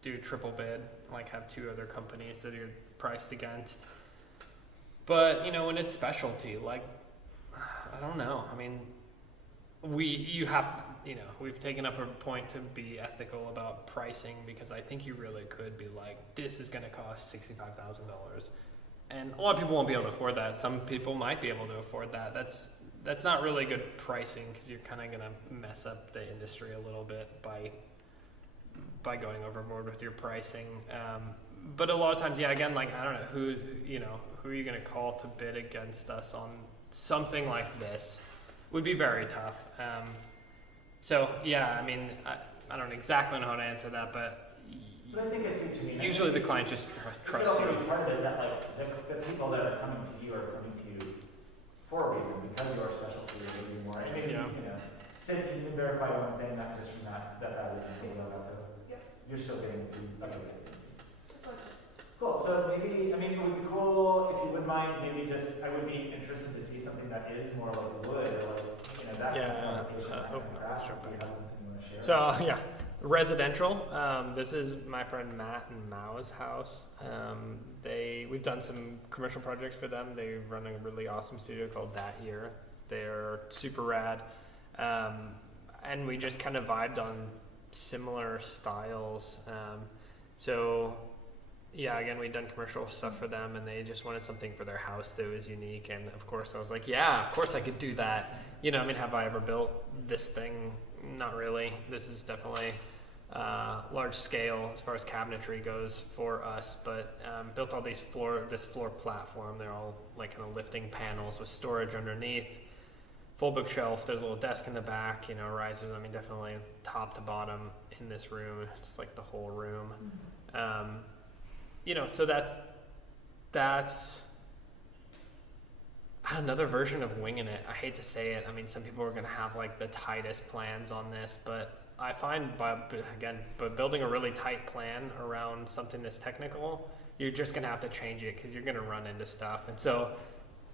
do triple bid, like have two other companies that you're priced against. But, you know, when it's specialty, like, I don't know. I mean, you have to, you know, we've taken up a point to be ethical about pricing, because I think you really could be like, this is going to cost $65,000. And a lot of people won't be able to afford that. Some people might be able to afford that. That's not really good pricing, because you're kind of going to mess up the industry a little bit by going overboard with your pricing. But a lot of times, yeah, again, like, I don't know, who are you going to call to bid against us on something like this? Would be very tough. So yeah, I mean, I don't exactly know how to answer that, but I think I see what you mean. usually the client just trusts you. you. Also be part of it that like the people that are coming to you are coming to you for a reason, because you are specialty or maybe more. And maybe Yeah. you know, Sid, you can verify one thing, not just from that we can take about to. Yep. You're still getting okay. That's okay. Cool. So maybe, I mean, it would be cool if you wouldn't mind. Maybe just I would be interested to see something that is more like wood, or like, you know, that kind of application, that kind of craft. If you have something you want to share. So yeah, residential. This is my friend Matt and Mao's house. We've done some commercial projects for them. They run a really awesome studio called That Year. They're super rad, and we just kind of vibed on similar styles. So yeah, again, we'd done commercial stuff for them, and they just wanted something for their house that was unique. And of course, I was like, yeah, of course I could do that. You know, I mean, have I ever built this thing? Not really. This is definitely large scale as far as cabinetry goes for us, but built all this floor platform. They're all like kind of lifting panels with storage underneath, full bookshelf. There's a little desk in the back, you know, risers. I mean, definitely top to bottom in this room. It's like the whole room. You know, so that's another version of winging it. I hate to say it. I mean, some people are going to have like the tightest plans on this, but I find by building a really tight plan around something that's technical, you're just going to have to change it because you're going to run into stuff. And so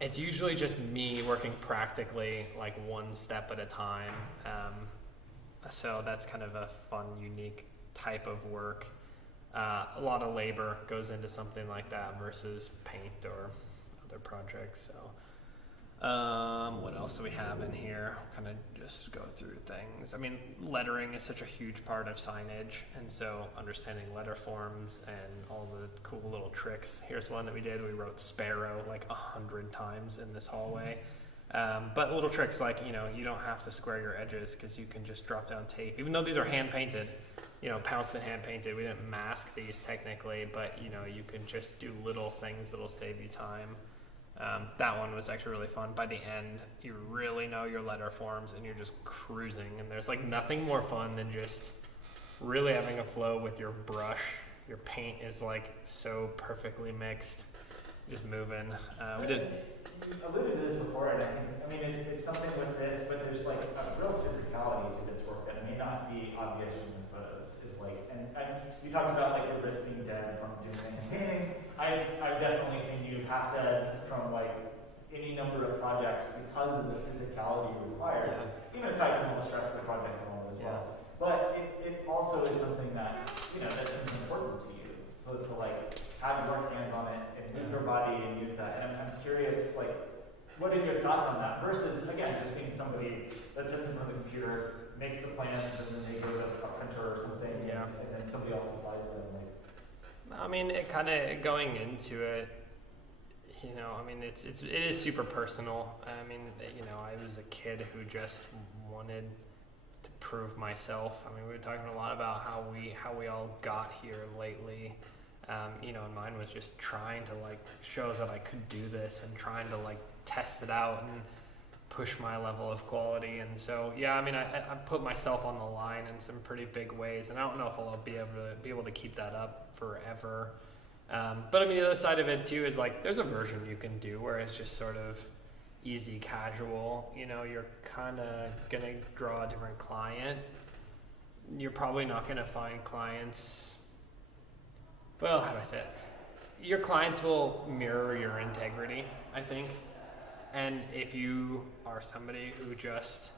it's usually just me working practically like one step at a time. So that's kind of a fun, unique type of work. A lot of labor goes into something like that versus paint or other projects. So what else do we have in here? Kind of just go through things. I mean, lettering is such a huge part of signage, and so understanding letter forms and all the cool little tricks. Here's one that we did. We wrote sparrow like 100 times in this hallway. But little tricks like, you know, you don't have to square your edges because you can just drop down tape. Even though these are hand painted, you know, pounced and hand painted, we didn't mask these technically, but you know, you can just do little things that'll save you time. That one was actually really fun. By the end, you really know your letter forms and you're just cruising, and there's like nothing more fun than just really having a flow with your brush. Your paint is like so perfectly mixed, just moving. We did. You alluded to this before, and I mean, it's something with this, but there's like a real physicality to this work that may not be obvious from the photos. Is like, and you talked about like your wrist being dead from doing painting. I've definitely seen you half dead from like any number of projects because of the physicality required. Yeah. Even aside from all the stress of the project and all that as well. But it also is something that, you know, that seems important to you. So to like have your hands on it and move your body and use that. And I'm curious, like, what are your thoughts on that versus, again, just being somebody that sits in front of the computer, makes the plans, and then they go to a printer or something, and then somebody else applies them. Like, I mean, it kind of going into it, you know, I mean, it is super personal. I mean, you know, I was a kid who just wanted to prove myself. I mean, we were talking a lot about how we all got here lately. You know, and mine was just trying to like show that I could do this and trying to like test it out and push my level of quality. And so, yeah, I mean, I put myself on the line in some pretty big ways, and I don't know if I'll be able to keep that up forever. But I mean, the other side of it too is like there's a version you can do where it's just sort of easy casual. You know, you're kind of gonna draw a different client. You're probably not gonna find clients. Well, how do I say it? Your clients will mirror your integrity, I think. And if you are somebody who just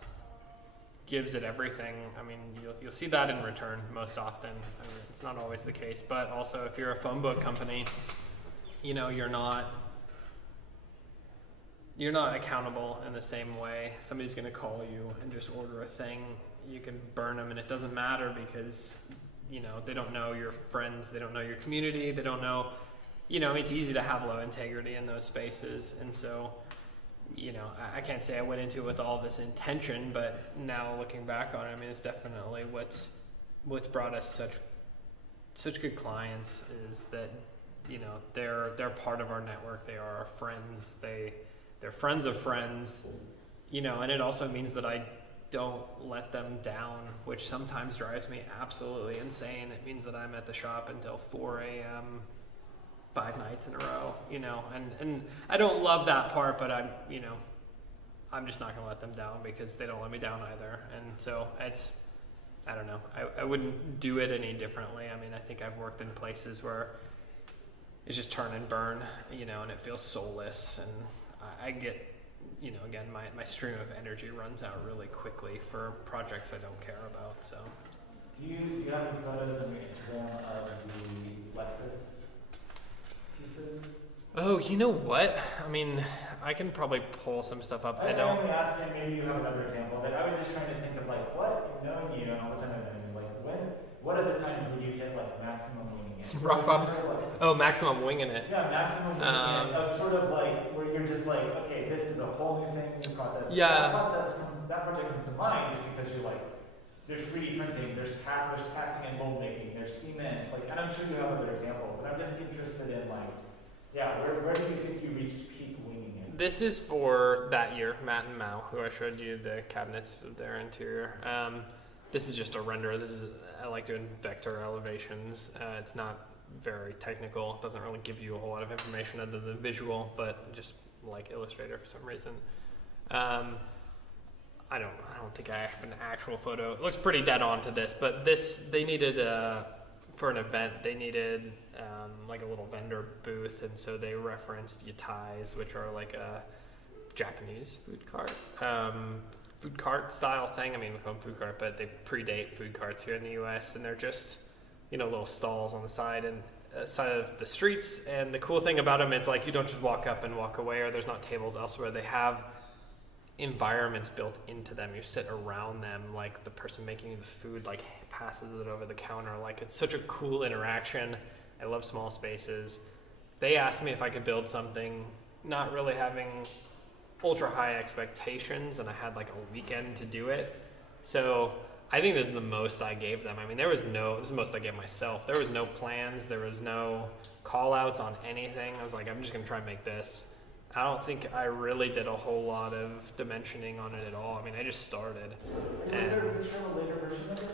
gives it everything. I mean, you'll see that in return most often. I mean, it's not always the case, but also if you're a phone book company, you know, you're not accountable in the same way. Somebody's going to call you and just order a thing. You can burn them and it doesn't matter because, you know, they don't know your friends, they don't know your community, they don't know, you know, it's easy to have low integrity in those spaces. And so, you know, I can't say I went into it with all this intention, but now looking back on it, I mean, it's definitely what's brought us such good clients is that, you know, they're part of our network. They are our friends. They're friends of friends, you know, and it also means that I don't let them down, which sometimes drives me absolutely insane. It means that I'm at the shop until 4 a.m. 5 nights in a row, you know, and I don't love that part, but I'm just not gonna let them down because they don't let me down either. And so I don't know, I wouldn't do it any differently. I mean, I think I've worked in places where it's just turn and burn, you know, and it feels soulless, and I get, you know, again, my stream of energy runs out really quickly for projects I don't care about. So do you have any photos on your Instagram of the Lexus pieces? Oh, you know what? I mean, I can probably pull some stuff up. I'm only asking, maybe you have another example, but I was just trying to think of like what, knowing you and all the time I've known you, like what are the times when you hit like maximum winging it? Rock bottom. Oh, maximum winging it. Yeah, maximum winging it, of sort of like where you're just like, okay, this is a whole new thing, new process. Yeah. That project comes to mind just because you're like, there's 3D printing, there's casting and mold making, there's cement, like, and I'm sure you have other examples, but I'm just interested in like, yeah, where do you think you reached peak winging it? This is for that year, Matt and Mao, who I showed you the cabinets of their interior. This is just a render. I like doing vector elevations. It's not very technical. It doesn't really give you a whole lot of information other than visual, but just like Illustrator for some reason. I don't think I have an actual photo. It looks pretty dead on to this, but they needed for an event. They needed like a little vendor booth, and so they referenced yatais, which are like a Japanese food cart style thing. I mean, we call them food cart, but they predate food carts here in the U.S. and they're just, you know, little stalls on the side of the streets. And the cool thing about them is like you don't just walk up and walk away, or there's not tables elsewhere. They have environments built into them. You sit around them, like the person making the food like passes it over the counter. Like, it's such a cool interaction. I love small spaces. They asked me if I could build something, not really having ultra high expectations, and I had like a weekend to do it. So I think this is the most I gave them. I mean, this is the most I gave myself. There was no plans, there was no call outs on anything. I was like, I'm just gonna try and make this. I don't think I really did a whole lot of dimensioning on it at all. I mean, I just started. Is there a later version of it?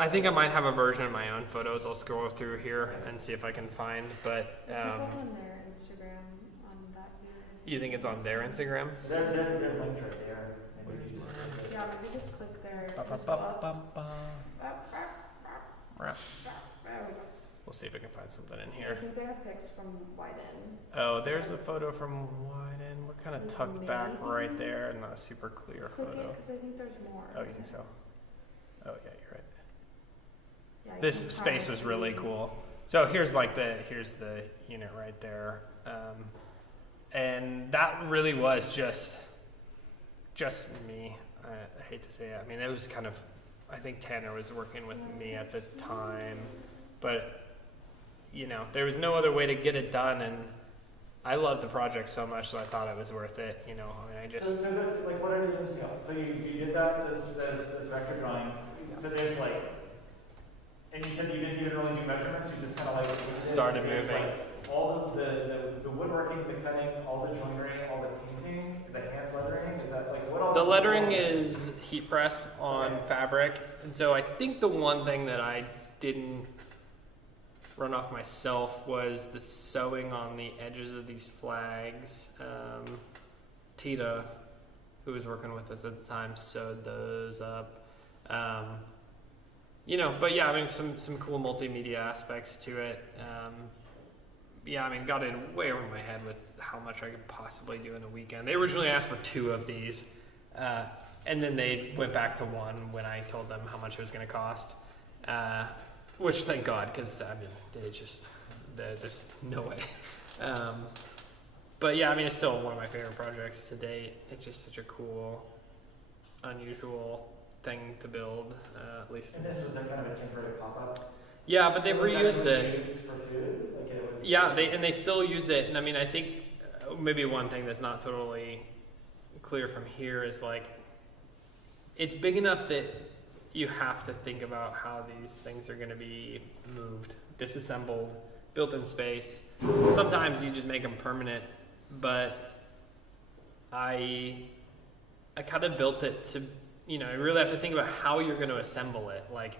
I think I might have a version of my own photos. I'll scroll through here and see if I can find. But on their Instagram on that year. You think it's on their Instagram? They're linked right there. Yeah, maybe just click their. We'll see if I can find something in I here. think they have pics from Wyden. Oh, there's a photo from Wyden. We're kind of tucked back right there, and not a super clear Click photo. it, because I think there's more. Oh, you think so? Oh, yeah, you're right. Yeah, you This can space kinda was really see- cool. So here's the unit right there, and that really was just me. I hate to say it. I mean, it was kind of. I think Tanner was working with me at the time, but you know, there was no other way to get it done, and I loved the project so much, so I thought it was worth it. You know, I mean, So that's, like, what are the things? So you did that as vector drawings. So there's like, and you said you didn't even really do measurements. You just kind of like started there's moving. like all of the woodworking, the cutting, all the joinery, all the painting, the hand lettering. Is that like what all? The lettering is heat press on fabric, and so I think the one thing that I didn't run off myself was the sewing on the edges of these flags. Tita, who was working with us at the time, sewed those up. You know, but yeah, I mean, some cool multimedia aspects to it. Yeah, I mean, got in way over my head with how much I could possibly do in a weekend. They originally asked for 2 of these, And then they went back to one when I told them how much it was going to cost, which thank God, because I mean, there's no way. But yeah, I mean, it's still one of my favorite projects to date. It's just such a cool, unusual thing to build, at least. And this was a kind of a temporary pop-up? Yeah, but they've Was that reused it. used for food? Like it was, Yeah, they still use it, and I mean, I think maybe one thing that's not totally clear from here is like, it's big enough that you have to think about how these things are going to be moved, disassembled, built in space. Sometimes you just make them permanent, but I kind of built it to, you really have to think about how you're going to assemble it. Like,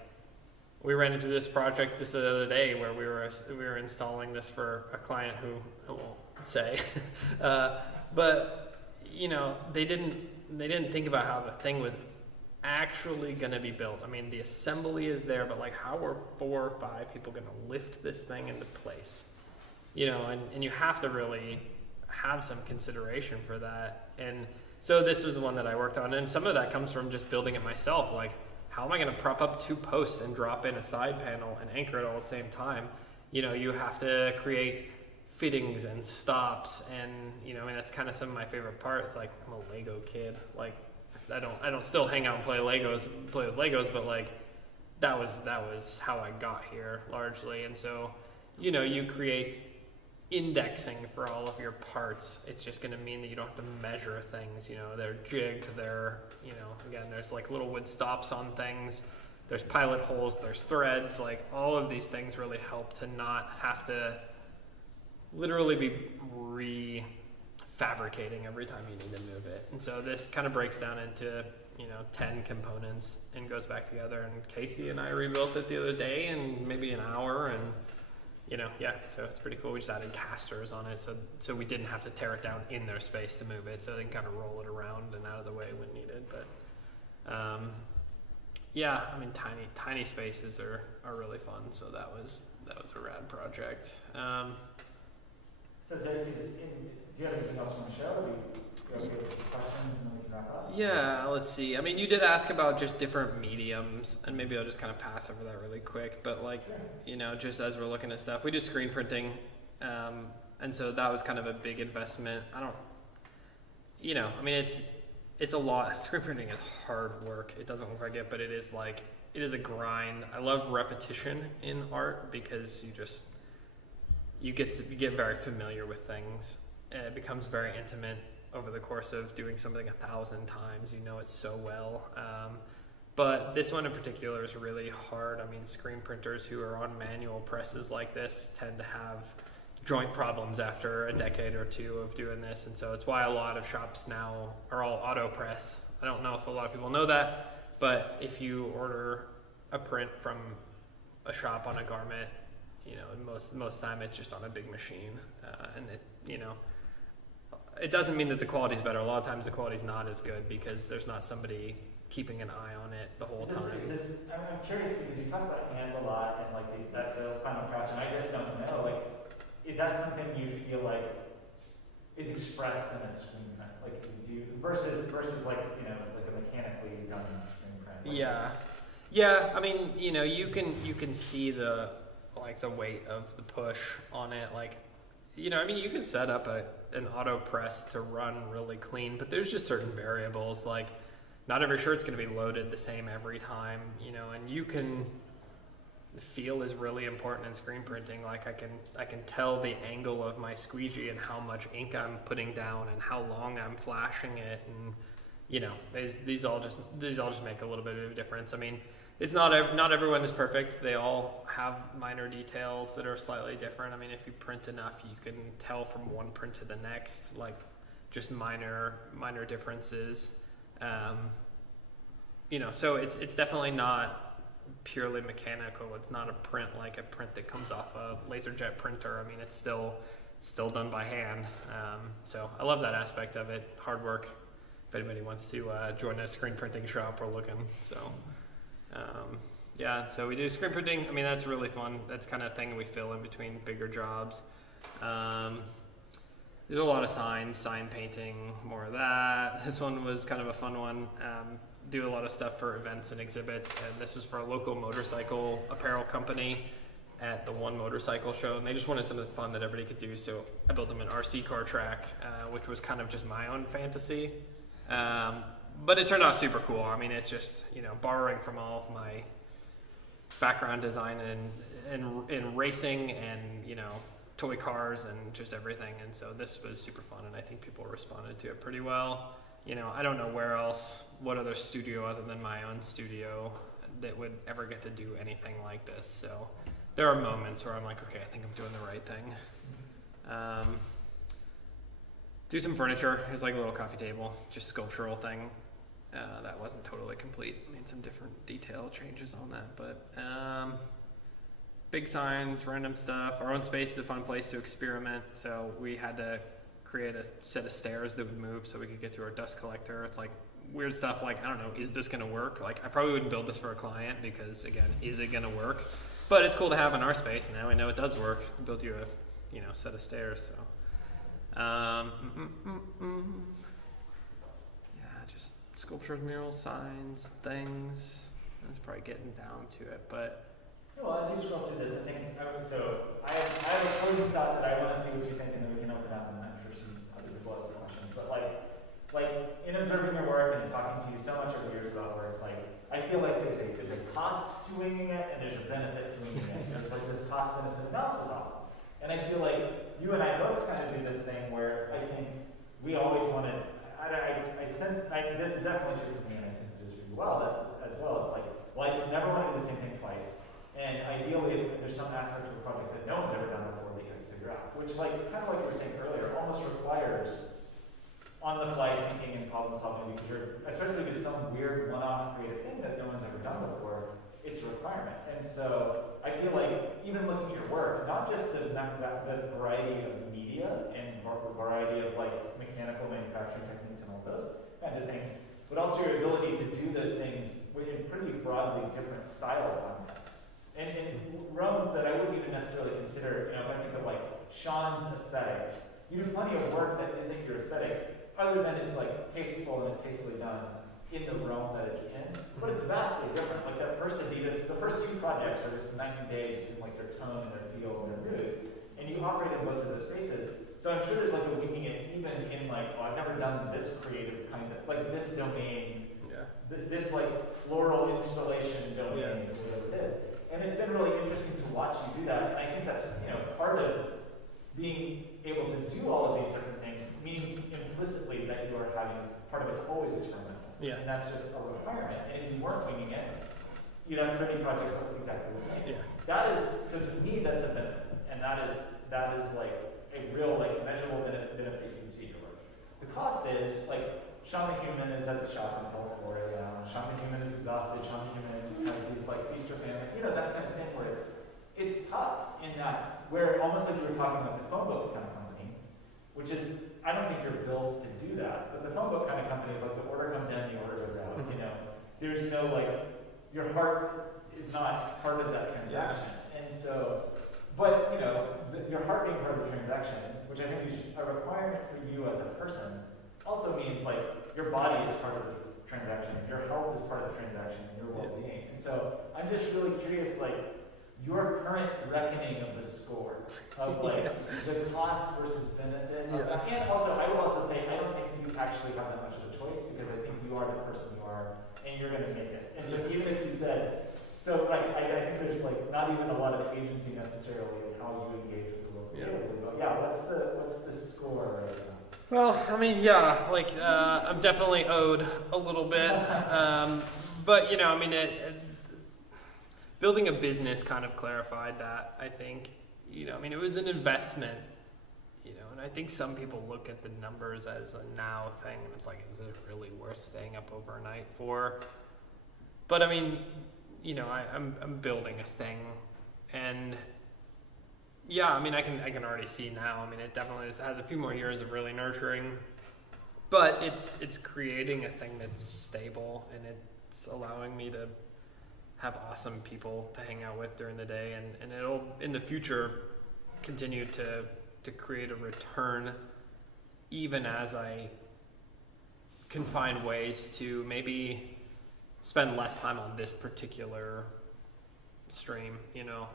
we ran into this project just the other day where we were installing this for a client who I won't say, but they didn't think about how the thing was actually going to be built. I mean, the assembly is there, but like, how are 4 or 5 people going to lift this thing into place? And you have to really have some consideration for that. And so this was the one that I worked on, and some of that comes from just building it myself. Like, how am I going to prop up 2 posts and drop in a side panel and anchor it all at the same time? You have to create fittings and stops, and I mean, that's kind of some of my favorite parts. Like, I'm a Lego kid. Like, I don't still hang out and play with Legos, but like, that was how I got here largely. And so, you create indexing for all of your parts. It's just going to mean that you don't have to measure things. They're jigged, again, there's like little wood stops on things, there's pilot holes, there's threads. Like, all of these things really help to not have to literally be refabricating every time you need to move it. And so this kind of breaks down into 10 components and goes back together. And Casey and I rebuilt it the other day in maybe an hour, and so it's pretty cool. We just added casters on it, so we didn't have to tear it down in their space to move it, so they can kind of roll it around and out of the way when needed. But yeah, I mean, tiny spaces are really fun. So that was a rad project. So do you have anything else you want to show? Do you have any questions, and then we can wrap up? Yeah, let's see. I mean, you did ask about just different mediums, and maybe I'll just kind of pass over that really quick. But like, Sure. Just as we're looking at stuff, we do screen printing, and so that was kind of a big investment. I mean, it's a lot. Screen printing is hard work. It doesn't look like it, but it is a grind. I love repetition in art because you get very familiar with things, and it becomes very intimate over the course of doing something 1,000 times. It so well. But this one in particular is really hard. I mean, screen printers who are on manual presses like this tend to have joint problems after a decade or 2 of doing this, and so it's why a lot of shops now are all auto press. I don't know if a lot of people know that, but if you order a print from a shop on a garment, most time it's just on a big machine, and it doesn't mean that the quality's better. A lot of times the quality's not as good because there's not somebody keeping an eye on it the whole time. I'm curious because you talk about hand a lot and like the final craft, and I just don't know. Like, is that something you feel like is expressed in a screen print? Like, do you, versus like like a mechanically done screen print? Like, Yeah. I mean, you can see the weight of the push on it. Like, I mean, you can set up an auto press to run really clean, but there's just certain variables. Like, not every shirt's going to be loaded the same every time, and feel is really important in screen printing. Like, I can tell the angle of my squeegee and how much ink I'm putting down and how long I'm flashing it, and these all just make a little bit of a difference. I mean, it's not everyone is perfect. They all have minor details that are slightly different. I mean, if you print enough, you can tell from one print to the next, like, just minor differences. So it's definitely not purely mechanical. It's not a print like a print that comes off a LaserJet printer. I mean, it's still done by hand. So I love that aspect of it. Hard work. If anybody wants to join a screen printing shop, we're looking. So so we do screen printing. I mean, that's really fun. That's kind of thing we fill in between bigger jobs. there's a lot of signs, sign painting, more of that. This one was kind of a fun one. Do a lot of stuff for events and exhibits, and this was for a local motorcycle apparel company at the One Motorcycle Show, and they just wanted something fun that everybody could do, so I built them an RC car track, which was kind of just my own fantasy. But it turned out super cool. I mean, it's just, borrowing from all of my background design in racing and, toy cars and just everything. And so this was super fun, and I think people responded to it pretty well. I don't know what other studio other than my own studio that would ever get to do anything like this. So there are moments where I'm like, okay, I think I'm doing the right thing. Do some furniture. It's like a little coffee table, just sculptural thing. That wasn't totally complete. Made some different detail changes on that, but big signs, random stuff. Our own space is a fun place to experiment, so we had to create a set of stairs that would move so we could get to our dust collector. It's like weird stuff like, I don't know, is this gonna work? Like, I probably wouldn't build this for a client because, again, is it gonna work? But it's cool to have in our space. Now I know it does work. Build you a set of stairs. So just sculptures, murals, signs, things. That's probably getting down to it, but Well, as you scroll through this, I think, I have a closing thought that I want to see what you think, and then we can open up, and I'm sure some other people have some questions. But like in observing your work and talking to you so much over years about work, I feel like there's a cost to winging it, and there's a benefit to winging it. There's like this cost-benefit analysis often. And I feel like you and I both kind of do this thing where I think we always wanted, I sense, this is definitely true for me, and I sense it is for you as well. It's like, well, I never want to do the same thing twice. And ideally, if there's some aspect of the project that no one's ever done before that you have to figure out, which kind of like you were saying earlier, almost requires on-the-fly thinking and problem solving, because especially if it's some weird one-off creative thing that no one's ever done before, it's a requirement. And so I feel like even looking at your work, not just the variety of media and variety of mechanical manufacturing techniques and all those kinds of things, but also your ability to do those things in pretty broadly different style contexts. And realms that I wouldn't even necessarily consider, if I think of Sean's aesthetic, you do plenty of work that isn't your aesthetic, other than it's tasteful and it's tastefully done in the realm that it's in, but it's vastly different. Like that first Adidas, the first two projects are just night and day, just in their tone and their feel and their mood, and you operate in both of those spaces. So I'm sure there's a winging it even in I've never done this creative kind of, this domain, this floral installation domain, or whatever it is. And it's been really interesting to watch you do that, and I think that's part of being able to do all of these different things means implicitly that you are having part of it's always experimental. Yeah. And that's just a requirement. And if you weren't winging it, you'd have 30 projects that look exactly the same. Yeah. That is, so to me, that's a benefit. And that is a real measurable benefit you can see in your work. The cost is Sean the Human is at the shop until 4 a.m. Sean the Human is exhausted. Sean the Human has these feast or famine, that kind of thing where it's tough in that, where almost like you were talking about the phone book kind of company, which is, I don't think you're built to do that, but the phone book kind of company is the order comes in, the order goes out, there's no your heart is not part of that transaction. And so, but your heart being part of the transaction, which I think is a requirement for you as a person, also means your body is part of the transaction, your health is part of the transaction, and your well-being. And so I'm just really curious, your current reckoning of the score of the cost versus benefit of that. And also, I would also say I don't think you actually have that much of a choice, because I think you are the person you are, and you're going to make it. And so even if you said, I think there's not even a lot of agency necessarily in how you engage with the world creatively. But what's the score right now? Well, I mean, I'm definitely owed a little bit, but building a business kind of clarified that. I think, it was an investment, and I think some people look at the numbers as a now thing, and it's is it really worth staying up overnight for? But I'm building a thing, and I can already see now. It definitely has a few more years of really nurturing, but it's creating a thing that's stable, and it's allowing me to have awesome people to hang out with during the day, and it'll in the future continue to create a return even as I can find ways to maybe spend less time on this particular stream, you know,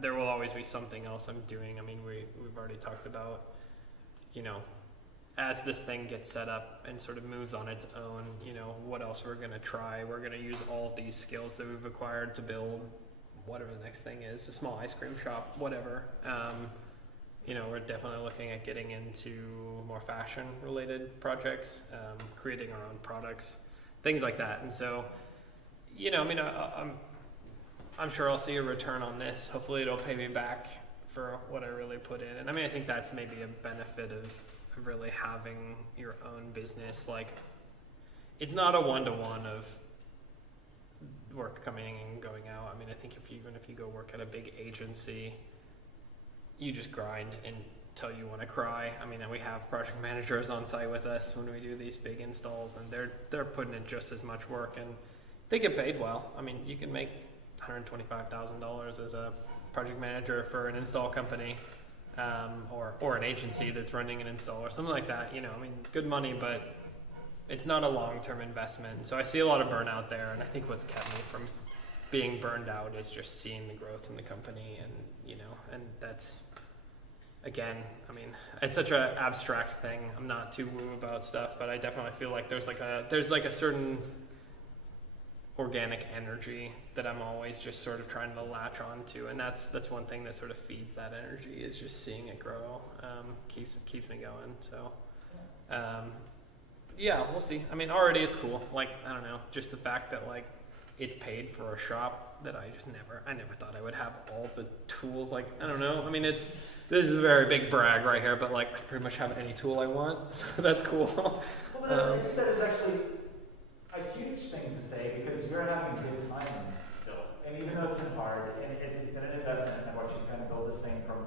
there will always be something else I'm doing. I mean, we've already talked about, you know, as this thing gets set up and sort of moves on its own, you know, what else we're going to try. We're going to use all of these skills that we've acquired to build whatever the next thing is, a small ice cream shop, whatever. You know, we're definitely looking at getting into more fashion related projects, creating our own products, things like that. And so, you know, I mean, I'm sure I'll see a return on this. Hopefully it'll pay me back for what I really put in. And I mean, I think that's maybe a benefit of really having your own business. Like, it's not a one-to-one of work coming and going out. I mean, I think even if you go work at a big agency, you just grind until you want to cry. I mean, we have project managers on site with us when we do these big installs, and they're putting in just as much work, and they get paid well. I mean, you can make $125,000 as a project manager for an install company, or an agency that's running an install or something like that. You know, I mean, good money, but it's not a long-term investment. So I see a lot of burnout there, and I think what's kept me from being burned out is just seeing the growth in the company, and you know, and that's, again, I mean, it's such an abstract thing. I'm not too woo about stuff, but I definitely feel like there's like a certain organic energy that I'm always just sort of trying to latch on to, and that's one thing that sort of feeds that energy, is just seeing it grow. Keeps me going. So yeah, we'll see. I mean, already it's cool. Like, I don't know, just the fact that like it's paid for a shop that I never thought I would have all the tools. Like, I don't know. I mean, this is a very big brag right here, but like I pretty much have any tool I want, so that's cool. Well, I think that is actually a huge thing to say, because you're having a good time still. And even though it's been hard, and it's been an investment, and I've watched you kind of build this thing from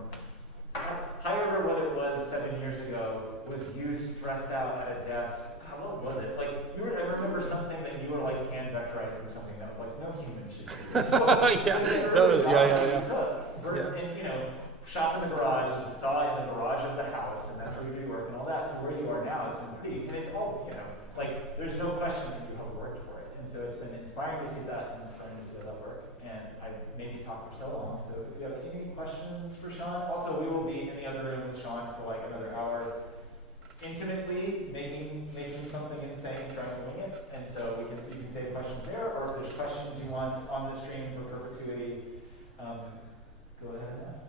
however what it was 7 years ago, was you stressed out at a desk. What was it? Like, I remember something that you were like hand vectorizing something that was like, no human should do this. Yeah, that was, yeah. And, you know, shop in the garage, you saw in the garage of the house, and that's where you do work and all that, to where you are now. It's been pretty, and it's all, you know, like, there's no question that you have worked for it. And so it's been inspiring to see that, and inspiring to see that work. And I maybe talked for so long, so if you have any questions for Sean, also we will be in the other room with Sean for like another hour, intimately making something insane, trying to wing it. And so you can save questions there, or if there's questions you want on the stream for perpetuity, go ahead and ask.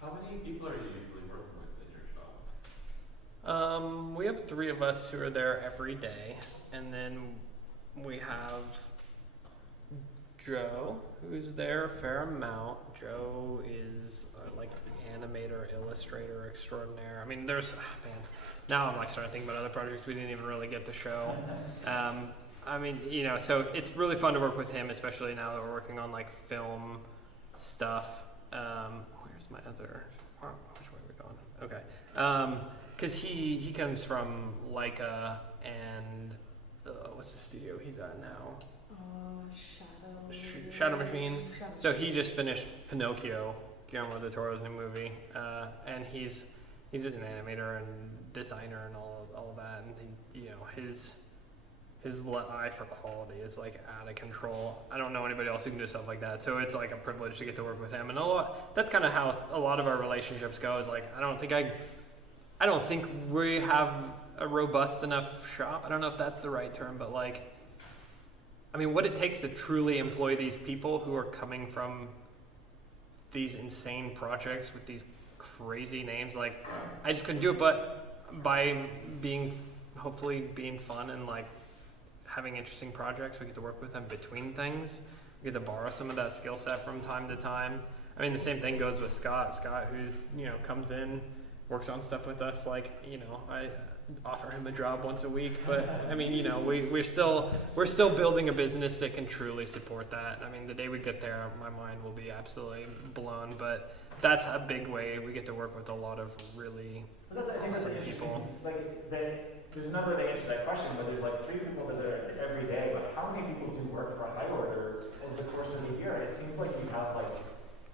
How many people are you usually working with in your shop? We have 3 of us who are there every day, and then we have Joe, who's there a fair amount. Joe is like animator, illustrator extraordinaire. I mean, now I'm like starting to think about other projects we didn't even really get to show. I mean, you know, so it's really fun to work with him, especially now that we're working on like film stuff. Where's my other? Which way are we going? Okay, because he comes from Leica and what's the studio he's at now? Shadow Machine. So he just finished Pinocchio, Guillermo del Toro's new movie, and he's an animator and designer and all of that, and he, you know, his eye for quality is like out of control. I don't know anybody else who can do stuff like that, so it's like a privilege to get to work with him. And that's kind of how a lot of our relationships go. Is like I don't think we have a robust enough shop. I don't know if that's the right term, but like, I mean, what it takes to truly employ these people who are coming from these insane projects with these crazy names, like I just couldn't do it. But by hopefully being fun and like having interesting projects, we get to work with them between things. We get to borrow some of that skill set from time to time. I mean, the same thing goes with Scott, who's, you know, comes in, works on stuff with us. Like, you know, I offer him a job once a week, but I mean, you know, we're still building a business that can truly support that. I mean, the day we get there, my mind will be absolutely blown, but that's a big way we get to work with a lot of really awesome people. Like, there's another way to answer that question, but there's like 3 people that are every day, but how many people do work for high order over the course of the year? It seems like you have like,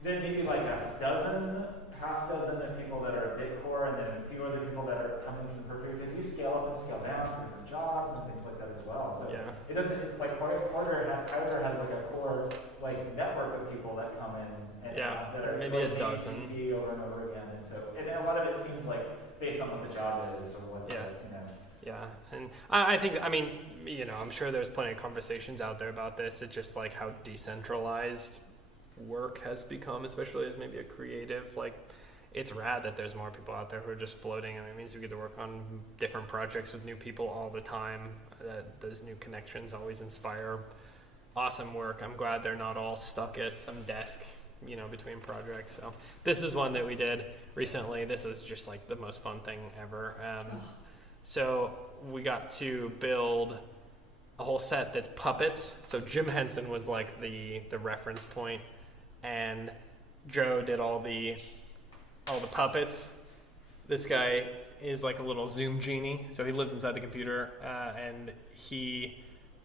then maybe like a dozen half dozen of people that are bit core, and then a few other people that are coming from periphery, because you scale up and scale down for different jobs and things like that as well. So Yeah. it doesn't, it's like either has like a core like network of people that come in and Yeah, that are maybe like a dozen. ACC over and over again, and so a lot of it seems like based on what the job is or what Yeah. you know. Yeah, and I think, I mean, you know, I'm sure there's plenty of conversations out there about this. It's just like how decentralized work has become, especially as maybe a creative. Like, it's rad that there's more people out there who are just floating, and it means we get to work on different projects with new people all the time. Those new connections always inspire awesome work. I'm glad they're not all stuck at some desk, you know, between projects. So this is one that we did recently. This was just like the most fun thing ever. So we got to build a whole set that's puppets. So Jim Henson was like the reference point, and Joe did all the puppets. This guy is like a little Zoom genie, so he lives inside the computer, and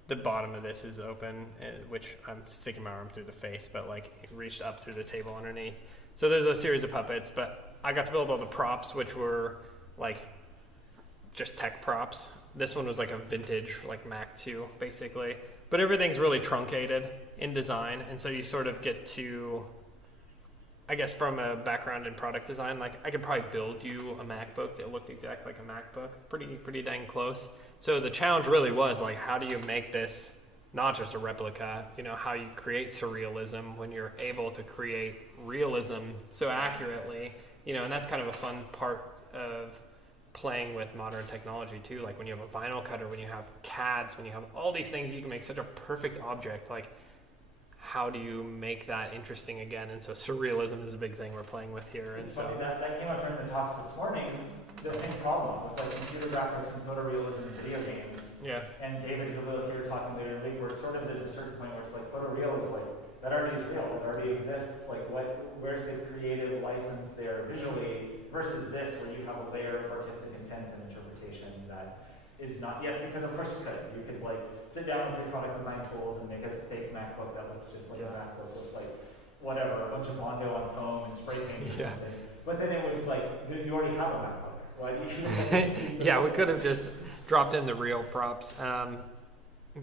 the bottom of this is open, which I'm sticking my arm through the face, but like it reached up through the table underneath. So there's a series of puppets, but I got to build all the props, which were like just tech props. This one was like a vintage like Mac 2 basically, but everything's really truncated in design, and so you sort of get to, I guess from a background in product design, like I could probably build you a MacBook that looked exactly like a MacBook, pretty dang close. So the challenge really was like, how do you make this not just a replica, you know, how you create surrealism when you're able to create realism so accurately, you know, and that's kind of a fun part of playing with modern technology too. Like when you have a vinyl cutter, when you have CADs, when you have all these things, you can make such a perfect object. Like, how do you make that interesting again? And so surrealism is a big thing we're playing with here. And It's so funny, that came up during the talks this morning, the same problem with like computer graphics and photorealism in video games. yeah, And David, who here talking later in the week, where sort of there's a certain point where it's like photoreal is like, that already is real, it already exists. Like where's the creative license there visually versus this where you have a layer of artistic intent and interpretation that is not, yes, because of course you could like sit down with your product design tools and make a fake MacBook that looks just like a MacBook with like whatever, a bunch of Mondo on foam and spray paint or something. But then it would like, you already have a MacBook. Right? yeah, we could have just dropped in the real props.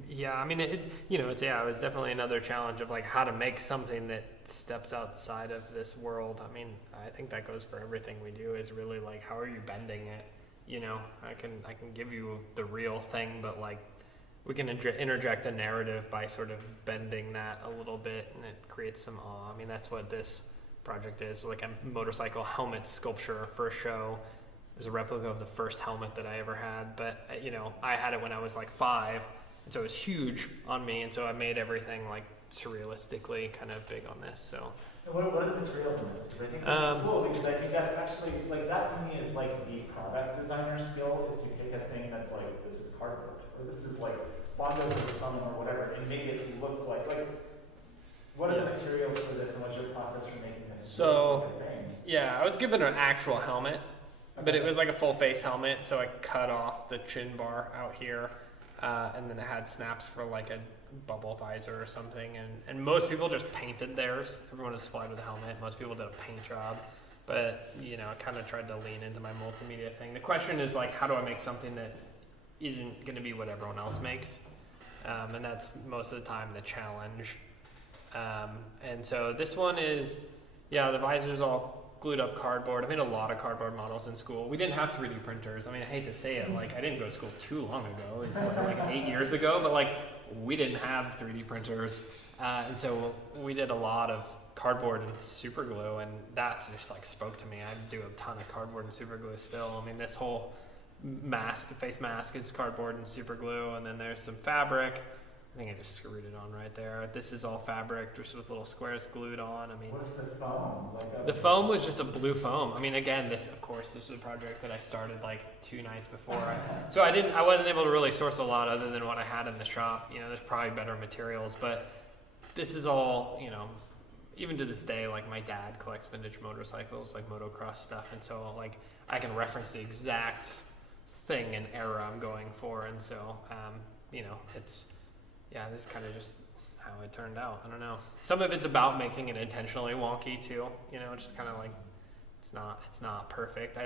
Yeah, I mean, it was definitely another challenge of like how to make something that steps outside of this world. I mean, I think that goes for everything we do, is really like, how are you bending it? You know, I can give you the real thing, but like we can interject a narrative by sort of bending that a little bit, and it creates some awe. I mean, that's what this project is, like a motorcycle helmet sculpture for a show. There's a replica of the first helmet that I ever had, but you know, I had it when I was like 5, and so it was huge on me, and so I made everything like surrealistically kind of big on this. So what are the materials in this? Because I think this is cool, because I think that's actually, like, that to me is like the product designer skill, is to take a thing that's like, this is cardboard, or this is like Mondo or foam or whatever, and make it look like what are the materials for this, and what's your process for making this? So, yeah, I was given an actual helmet, but it was like a full face helmet, so I cut off the chin bar out here, and then it had snaps for like a bubble visor or something, and most people just painted theirs. Everyone was supplied with a helmet. Most people did a paint job, but you know, I kind of tried to lean into my multimedia thing. The question is like, how do I make something that isn't going to be what everyone else makes? And that's most of the time the challenge. And so this one is, yeah, the visor's all glued up cardboard. I made a lot of cardboard models in school. We didn't have 3D printers. I mean, I hate to say it, like I didn't go to school too long ago. It's like 8 years ago, but like we didn't have 3D printers. And so we did a lot of cardboard and super glue, and that just like spoke to me. I do a ton of cardboard and super glue still. I mean, this whole face mask is cardboard and super glue, and then there's some fabric. I think I just screwed it on right there. This is all fabric, just with little squares glued on. I mean, what's the foam? The foam was just a blue foam. I mean, again, this is a project that I started like 2 nights before. So I wasn't able to really source a lot other than what I had in the shop. You know, there's probably better materials, but this is all, you know, even to this day, like my dad collects vintage motorcycles, like motocross stuff, and so like I can reference the exact thing and era I'm going for, and so you know, it's, yeah, this is kind of just how it turned out. I don't know. Some of it's about making it intentionally wonky too, you know, just kind of like it's not perfect.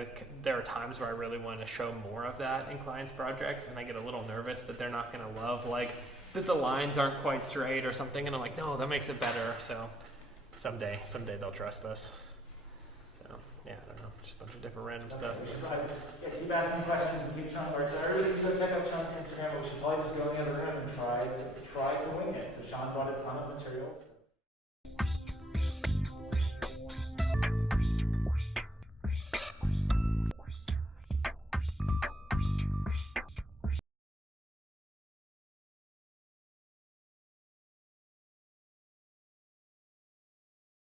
There are times where I really want to show more of that in clients' projects, and I get a little nervous that they're not going to love, like, that the lines aren't quite straight or something, and I'm like, no, that makes it better. So someday they'll trust us. So yeah, I don't know, just a bunch of different random stuff. We should probably just keep asking questions and keep Sean works. I really go check out Sean's Instagram, but we should probably just go in the other room and try to wing it. So Sean brought a ton of materials.